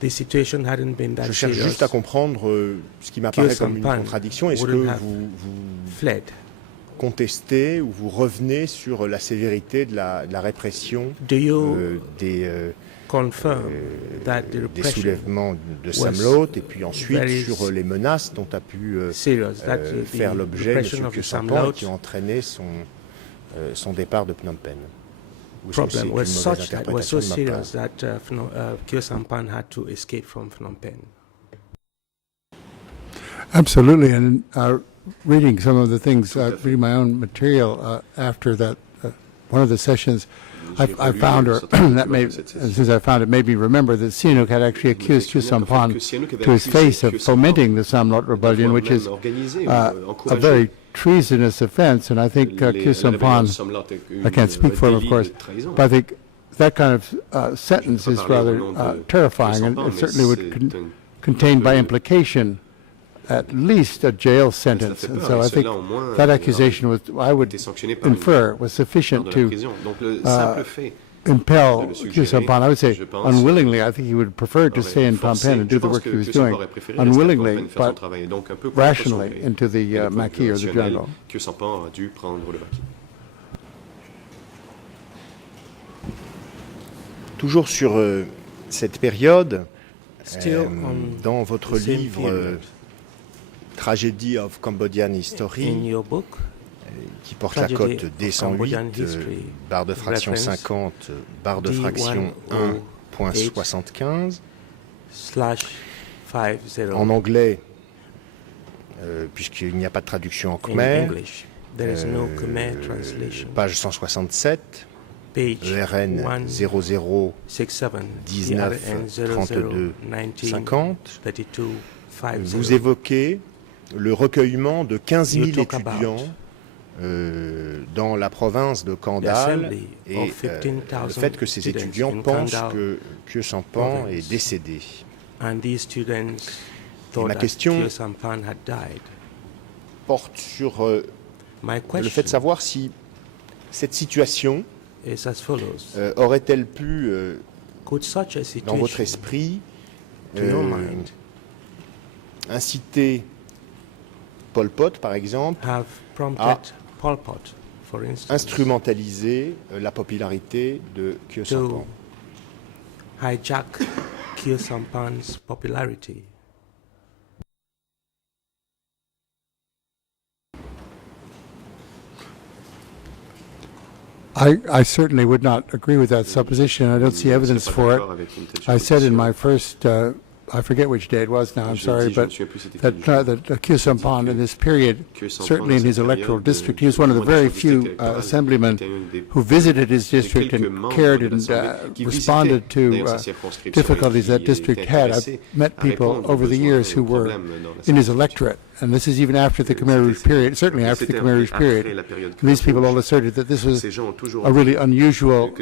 the situation hadn't been that Je cherche juste à comprendre ce qui m'apparaît comme une contradiction. Est-ce que vous contestez ou vous revenez sur la sévérité de la répression des soulèvements de Sam Lote et puis ensuite sur les menaces dont a pu faire l'objet M. Khieu Samphan qui ont entraîné son départ de Phnom Penh? Problem was such that was so serious that Khieu Samphan had to escape from Phnom Penh. Absolutely, and reading some of the things, reading my own material after that, one of the sessions, I found, or that may, since I found it, made me remember that Sihanouk had actually accused Khieu Samphan to his face of fomenting the Sam Lote rebellion, which is a very treasonous offense, and I think Khieu Samphan, I can't speak for him, of course, but I think that kind of sentence is rather terrifying, and it certainly would contain by implication at least a jail sentence. And so I think that accusation was, I would infer, was sufficient to impel Khieu Samphan. I would say unwillingly. I think he would prefer to stay in Phnom Penh and do the work he was doing, unwillingly, but rationally, into the maquis or the jungle. Toujours sur cette période, dans votre livre Tragedy of Cambodian History, qui porte la cote D108, barre de fraction 50, barre de fraction 1.75. En anglais, puisqu'il n'y a pas de traduction en khmer, page 167, ERN 00 19 32 50, vous évoquez le recueillement de 15 000 étudiants dans la province de Kandal et le fait que ces étudiants pensent que Khieu Samphan est décédé. Et ma question porte sur le fait de savoir si cette situation aurait-elle pu, dans votre esprit, inciter Pol Pot, par exemple, à instrumentaliser la popularité de Khieu Samphan. Hijack Khieu Samphan's popularity. I certainly would not agree with that supposition. I don't see evidence for it. I said in my first I forget which day it was now, I'm sorry, but that Khieu Samphan in this period, certainly in his electoral district, he was one of the very few assemblymen who visited his district and cared and responded to difficulties that district had. I've met people over the years who were in his electorate, and this is even after the Khmer Rouge period, certainly after the Khmer Rouge period. And these people all asserted that this was a really unusual,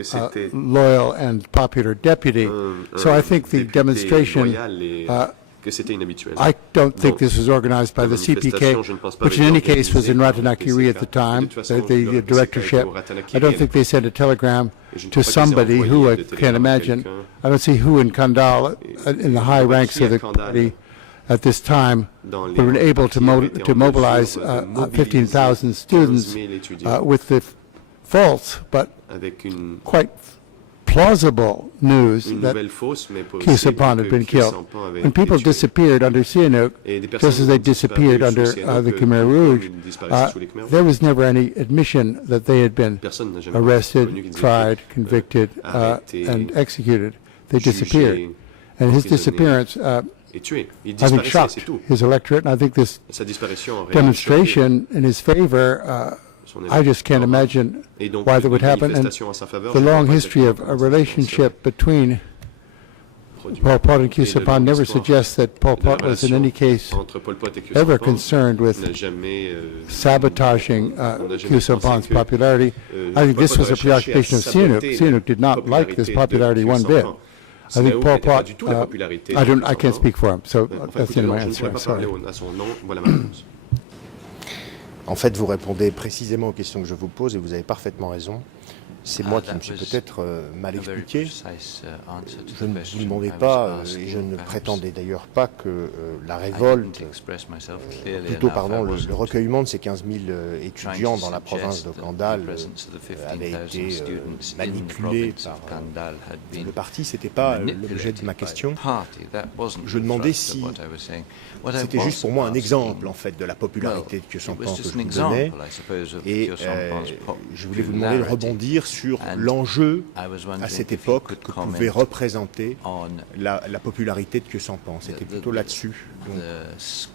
loyal and popular deputy. So I think the demonstration, I don't think this was organized by the CPK, which in any case was in Ratanakiri at the time, the directorship. I don't think they sent a telegram to somebody who I can't imagine. I don't see who in Kandal, in the high ranks of the party at this time, would have been able to mobilize 15,000 students with the false but quite plausible news that Khieu Samphan had been killed. When people disappeared under Sihanouk, just as they disappeared under the Khmer Rouge, there was never any admission that they had been arrested, tried, convicted, and executed. They disappeared. And his disappearance, I think, shocked his electorate, and I think this demonstration in his favor, I just can't imagine why that would happen. And the long history of a relationship between Pol Pot and Khieu Samphan never suggests that Pol Pot was in any case ever concerned with sabotaging Khieu Samphan's popularity. I think this was a preoccupation of Sihanouk. Sihanouk did not like this popularity one bit. I think Pol Pot, I can't speak for him, so that's the end of my answer. I'm sorry. En fait, vous répondez précisément aux questions que je vous pose et vous avez parfaitement raison. C'est moi qui me suis peut-être mal expliqué. Je ne vous demandais pas, et je ne prétendais d'ailleurs pas que la révolte, plutôt pardon, le recueillement de ces 15 000 étudiants dans la province de Kandal avait été manipulé par le parti. Ce n'était pas l'objet de ma question. Je demandais si c'était juste pour moi un exemple en fait de la popularité de Khieu Samphan que je vous donnais, et je voulais vous demander de rebondir sur l'enjeu à cette époque que pouvait représenter la popularité de Khieu Samphan. C'était plutôt là-dessus,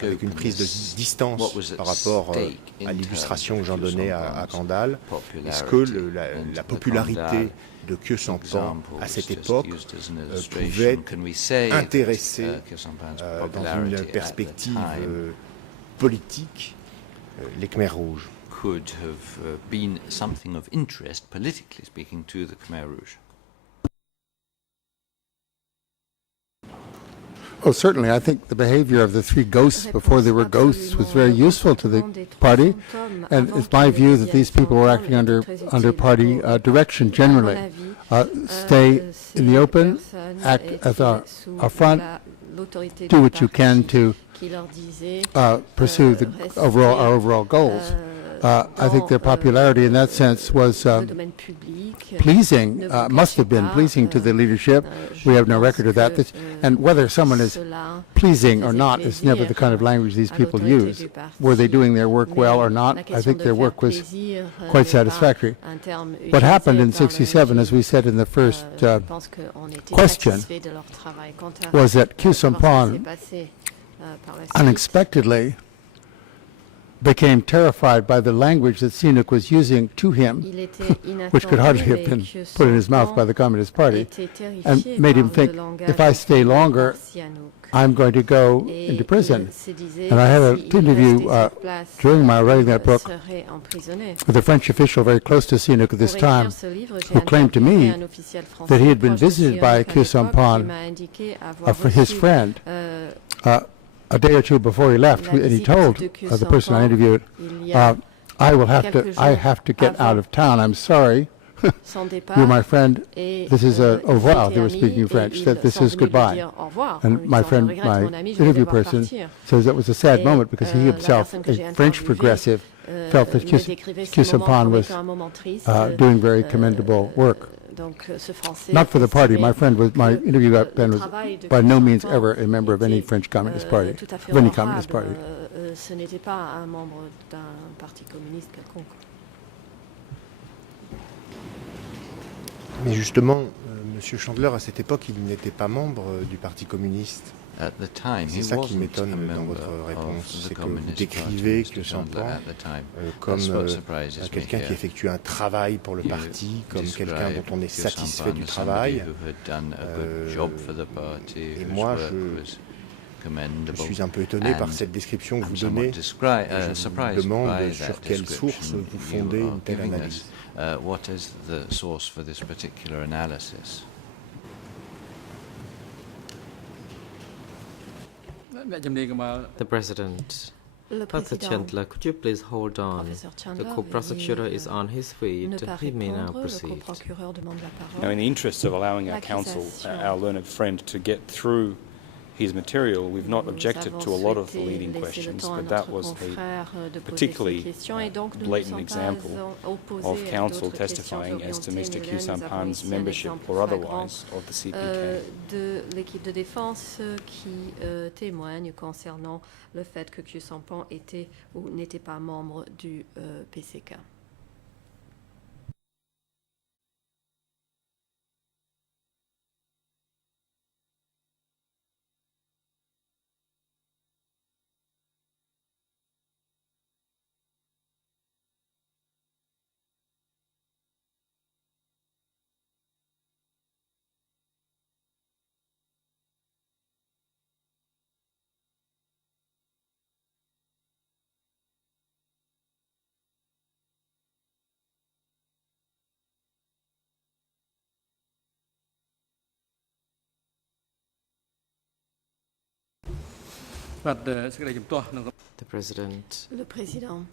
avec une prise de distance par rapport à l'illustration que j'en donnais à Kandal. Est-ce que la popularité de Khieu Samphan à cette époque pouvait intéresser dans une perspective politique les Khmers rouges? Could have been something of interest, politically speaking, to the Khmer Rouge. Oh, certainly. I think the behavior of the three ghosts before they were ghosts was very useful to the party, and it's my view that these people were acting under party direction generally. Stay in the open, act as a front, do what you can to pursue our overall goals. I think their popularity in that sense was pleasing, must have been pleasing to the leadership. We have no record of that. And whether someone is pleasing or not is never the kind of language these people use. Were they doing their work well or not? I think their work was quite satisfactory. What happened in '67, as we said in the first question, was that Khieu Samphan unexpectedly became terrified by the language that Sihanouk was using to him, which could hardly have been put in his mouth by the Communist Party, and made him think, if I stay longer, I'm going to go into prison. And I had an interview during my writing that book with a French official very close to Sihanouk at this time, who claimed to me that he had been visited by Khieu Samphan, his friend, a day or two before he left, and he told the person I interviewed, I have to get out of town. I'm sorry. You're my friend. This is au revoir. They were speaking French. That this is goodbye. And my friend, my interview person, says that was a sad moment because he himself, a French progressive, felt that Khieu Samphan was doing very commendable work. Not for the party. My interview was by no means ever a member of any French Communist Party, of any Communist Party. Ce n'était pas un membre d'un parti communiste quelconque. Mais justement, Monsieur Chandler, à cette époque, il n'était pas membre du Parti communiste. C'est ça qui m'étonne dans votre réponse, c'est que vous décrivez Khieu Samphan comme quelqu'un qui effectue un travail pour le parti, comme quelqu'un dont on est satisfait du travail. Et moi, je suis un peu étonné par cette description que vous donnez. Je me demande sur quelle source vous fondez une telle analyse. What is the source for this particular analysis? The President. Professor Chandler, could you please hold on? The co-prosecutor is on his feet. He may now proceed. Now, in the interest of allowing our counsel, our learned friend, to get through his material, we've not objected to a lot of the leading questions, but that was a particularly blatant example of counsel testifying as to Mr. Khieu Samphan's membership or otherwise of the CPK. De l'équipe de défense qui témoigne concernant le fait que Khieu Samphan était ou n'était pas membre du PCK. The President. Le Président.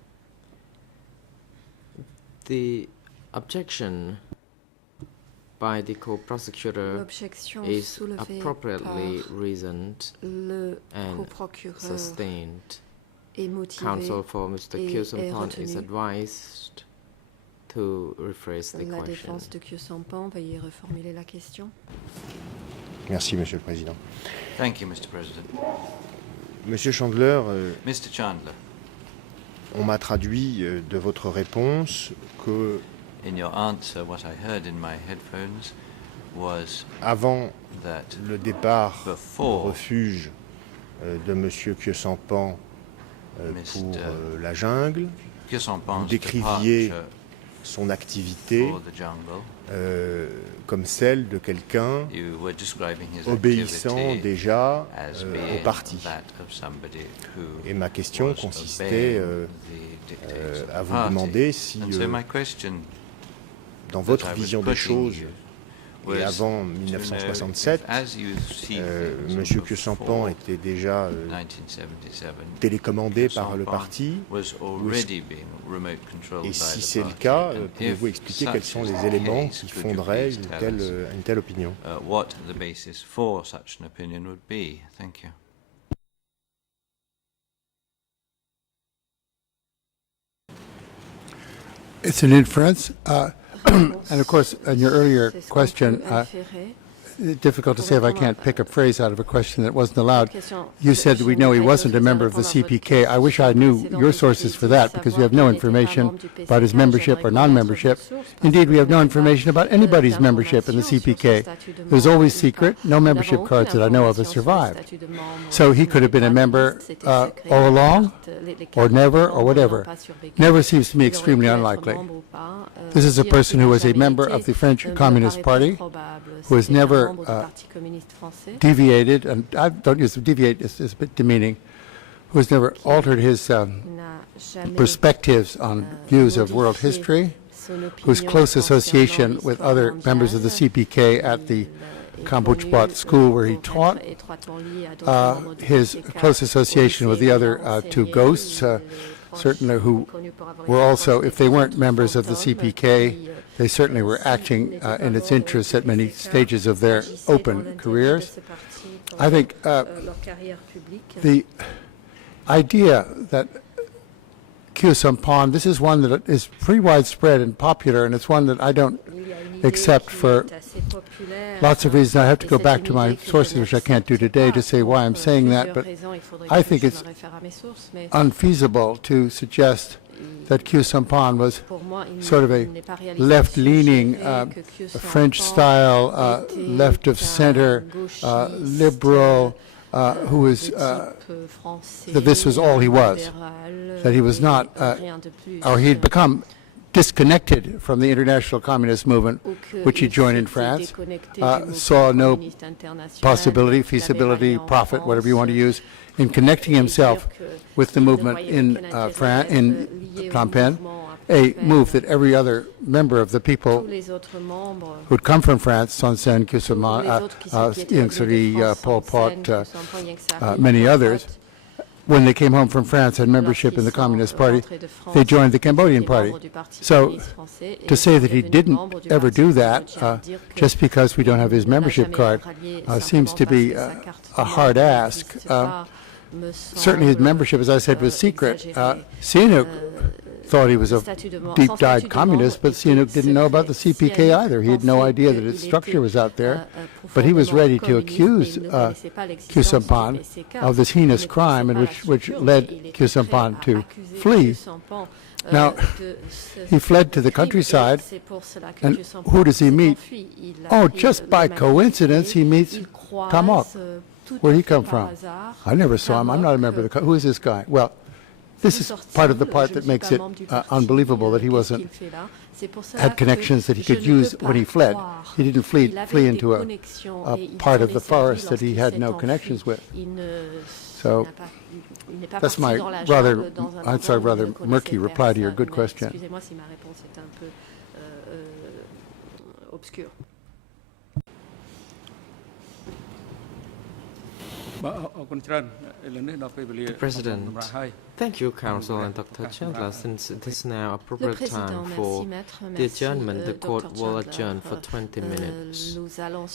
The objection by the co-prosecutor is appropriately reasoned and sustained. Counsel for Mr. Khieu Samphan is advised to rephrase the question. La défense de Khieu Samphan, veuillez reformuler la question. Merci, Monsieur le Président. Thank you, Mr. President. Monsieur Chandler, Mr. Chandler, on m'a traduit de votre réponse que in your answer, what I heard in my headphones was avant that le départ au refuge de Monsieur Khieu Samphan pour la jungle, vous décriviez son activité comme celle de quelqu'un obéissant déjà au parti. Et ma question consistait à vous demander si, dans votre vision des choses, et avant 1967, M. Khieu Samphan était déjà télécommandé par le parti. Et si c'est le cas, pouvez-vous expliquer quels sont les éléments qui fonderaient une telle opinion? What the basis for such an opinion would be. Thank you. It's an inference. And of course, in your earlier question, difficult to say if I can't pick a phrase out of a question that wasn't allowed. You said that we know he wasn't a member of the CPK. I wish I knew your sources for that, because we have no information about his membership or non-membership. Indeed, we have no information about anybody's membership in the CPK. It was always secret. No membership cards that I know of have survived. So he could have been a member all along, or never, or whatever. Never seems to me extremely unlikely. This is a person who was a member of the French Communist Party, who has never deviated, and I don't use deviate, it's a bit demeaning, who has never altered his perspectives on views of world history, whose close association with other members of the CPK at the Kampuchpat school where he taught, his close association with the other two ghosts, certainly who were also, if they weren't members of the CPK, they certainly were acting in its interests at many stages of their open careers. I think the idea that Khieu Samphan, this is one that is pretty widespread and popular, and it's one that I don't accept for lots of reasons. I have to go back to my sources, which I can't do today, to say why I'm saying that, but I think it's unfeasible to suggest that Khieu Samphan was sort of a left-leaning, French-style, left-of-center, liberal, who was, that this was all he was, that he was not, or he had become disconnected from the international communist movement, which he joined in France, saw no possibility, feasibility, profit, whatever you want to use, in connecting himself with the movement in France, in Phnom Penh, a move that every other member of the people who'd come from France, Son Sen, Khieu Samphan, Ieng Sary, Pol Pot, many others, when they came home from France, had membership in the Communist Party, they joined the Cambodian Party. So to say that he didn't ever do that just because we don't have his membership card seems to be a hard ask. Certainly his membership, as I said, was secret. Sihanouk thought he was a deep-dyed communist, but Sihanouk didn't know about the CPK either. He had no idea that its structure was out there. But he was ready to accuse Khieu Samphan of this heinous crime, and which led Khieu Samphan to flee. Now, he fled to the countryside, and who does he meet? Oh, just by coincidence, he meets Tamok. Where'd he come from? I never saw him. I'm not a member of the... Who is this guy? Well, this is part of the part that makes it unbelievable that he had connections that he could use when he fled. He didn't flee into a part of the forest that he had no connections with. So that's my rather murky reply to your good question. The President, thank you, Counsel and Dr. Chandler. Since it is now appropriate time for the adjournment, the court will adjourn for 20 minutes.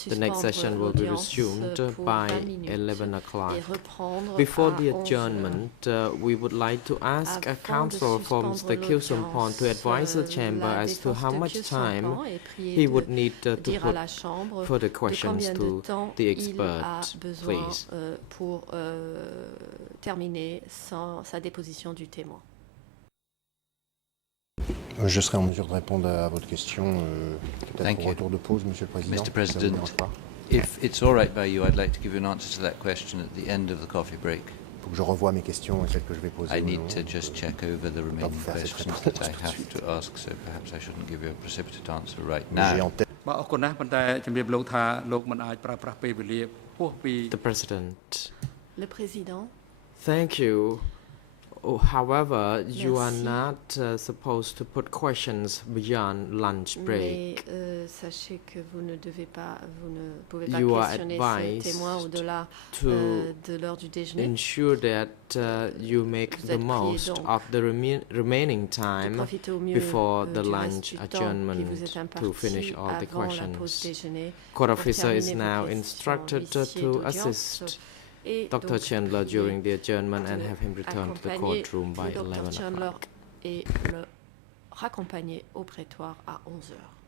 The next session will be resumed by 11 o'clock. Before the adjournment, we would like to ask a counsel for Mr. Kyew Sompong to advise the chamber as to how much time he would need to put further questions to the expert, please. Pour terminer sa déposition du témoin. Je serai en mesure de répondre à votre question peut-être au retour de pause, Monsieur le Président. Mr. President, if it's all right by you, I'd like to give you an answer to that question at the end of the coffee break. Il faut que je revoie mes questions et celles que je vais poser. I need to just check over the remaining questions that I have to ask, so perhaps I shouldn't give you a precipitate answer right now. The President. Le Président. Thank you. However, you are not supposed to put questions beyond lunch break. Mais sachez que vous ne pouvez pas questionner ce témoin au-delà de l'heure du déjeuner. Ensure that you make the most of the remaining time before the lunch adjournment to finish all the questions. Court officer is now instructed to assist Dr. Chandler during the adjournment and have him return to the courtroom by 11 o'clock. Et le raccompagner au prétoire à 11 heures.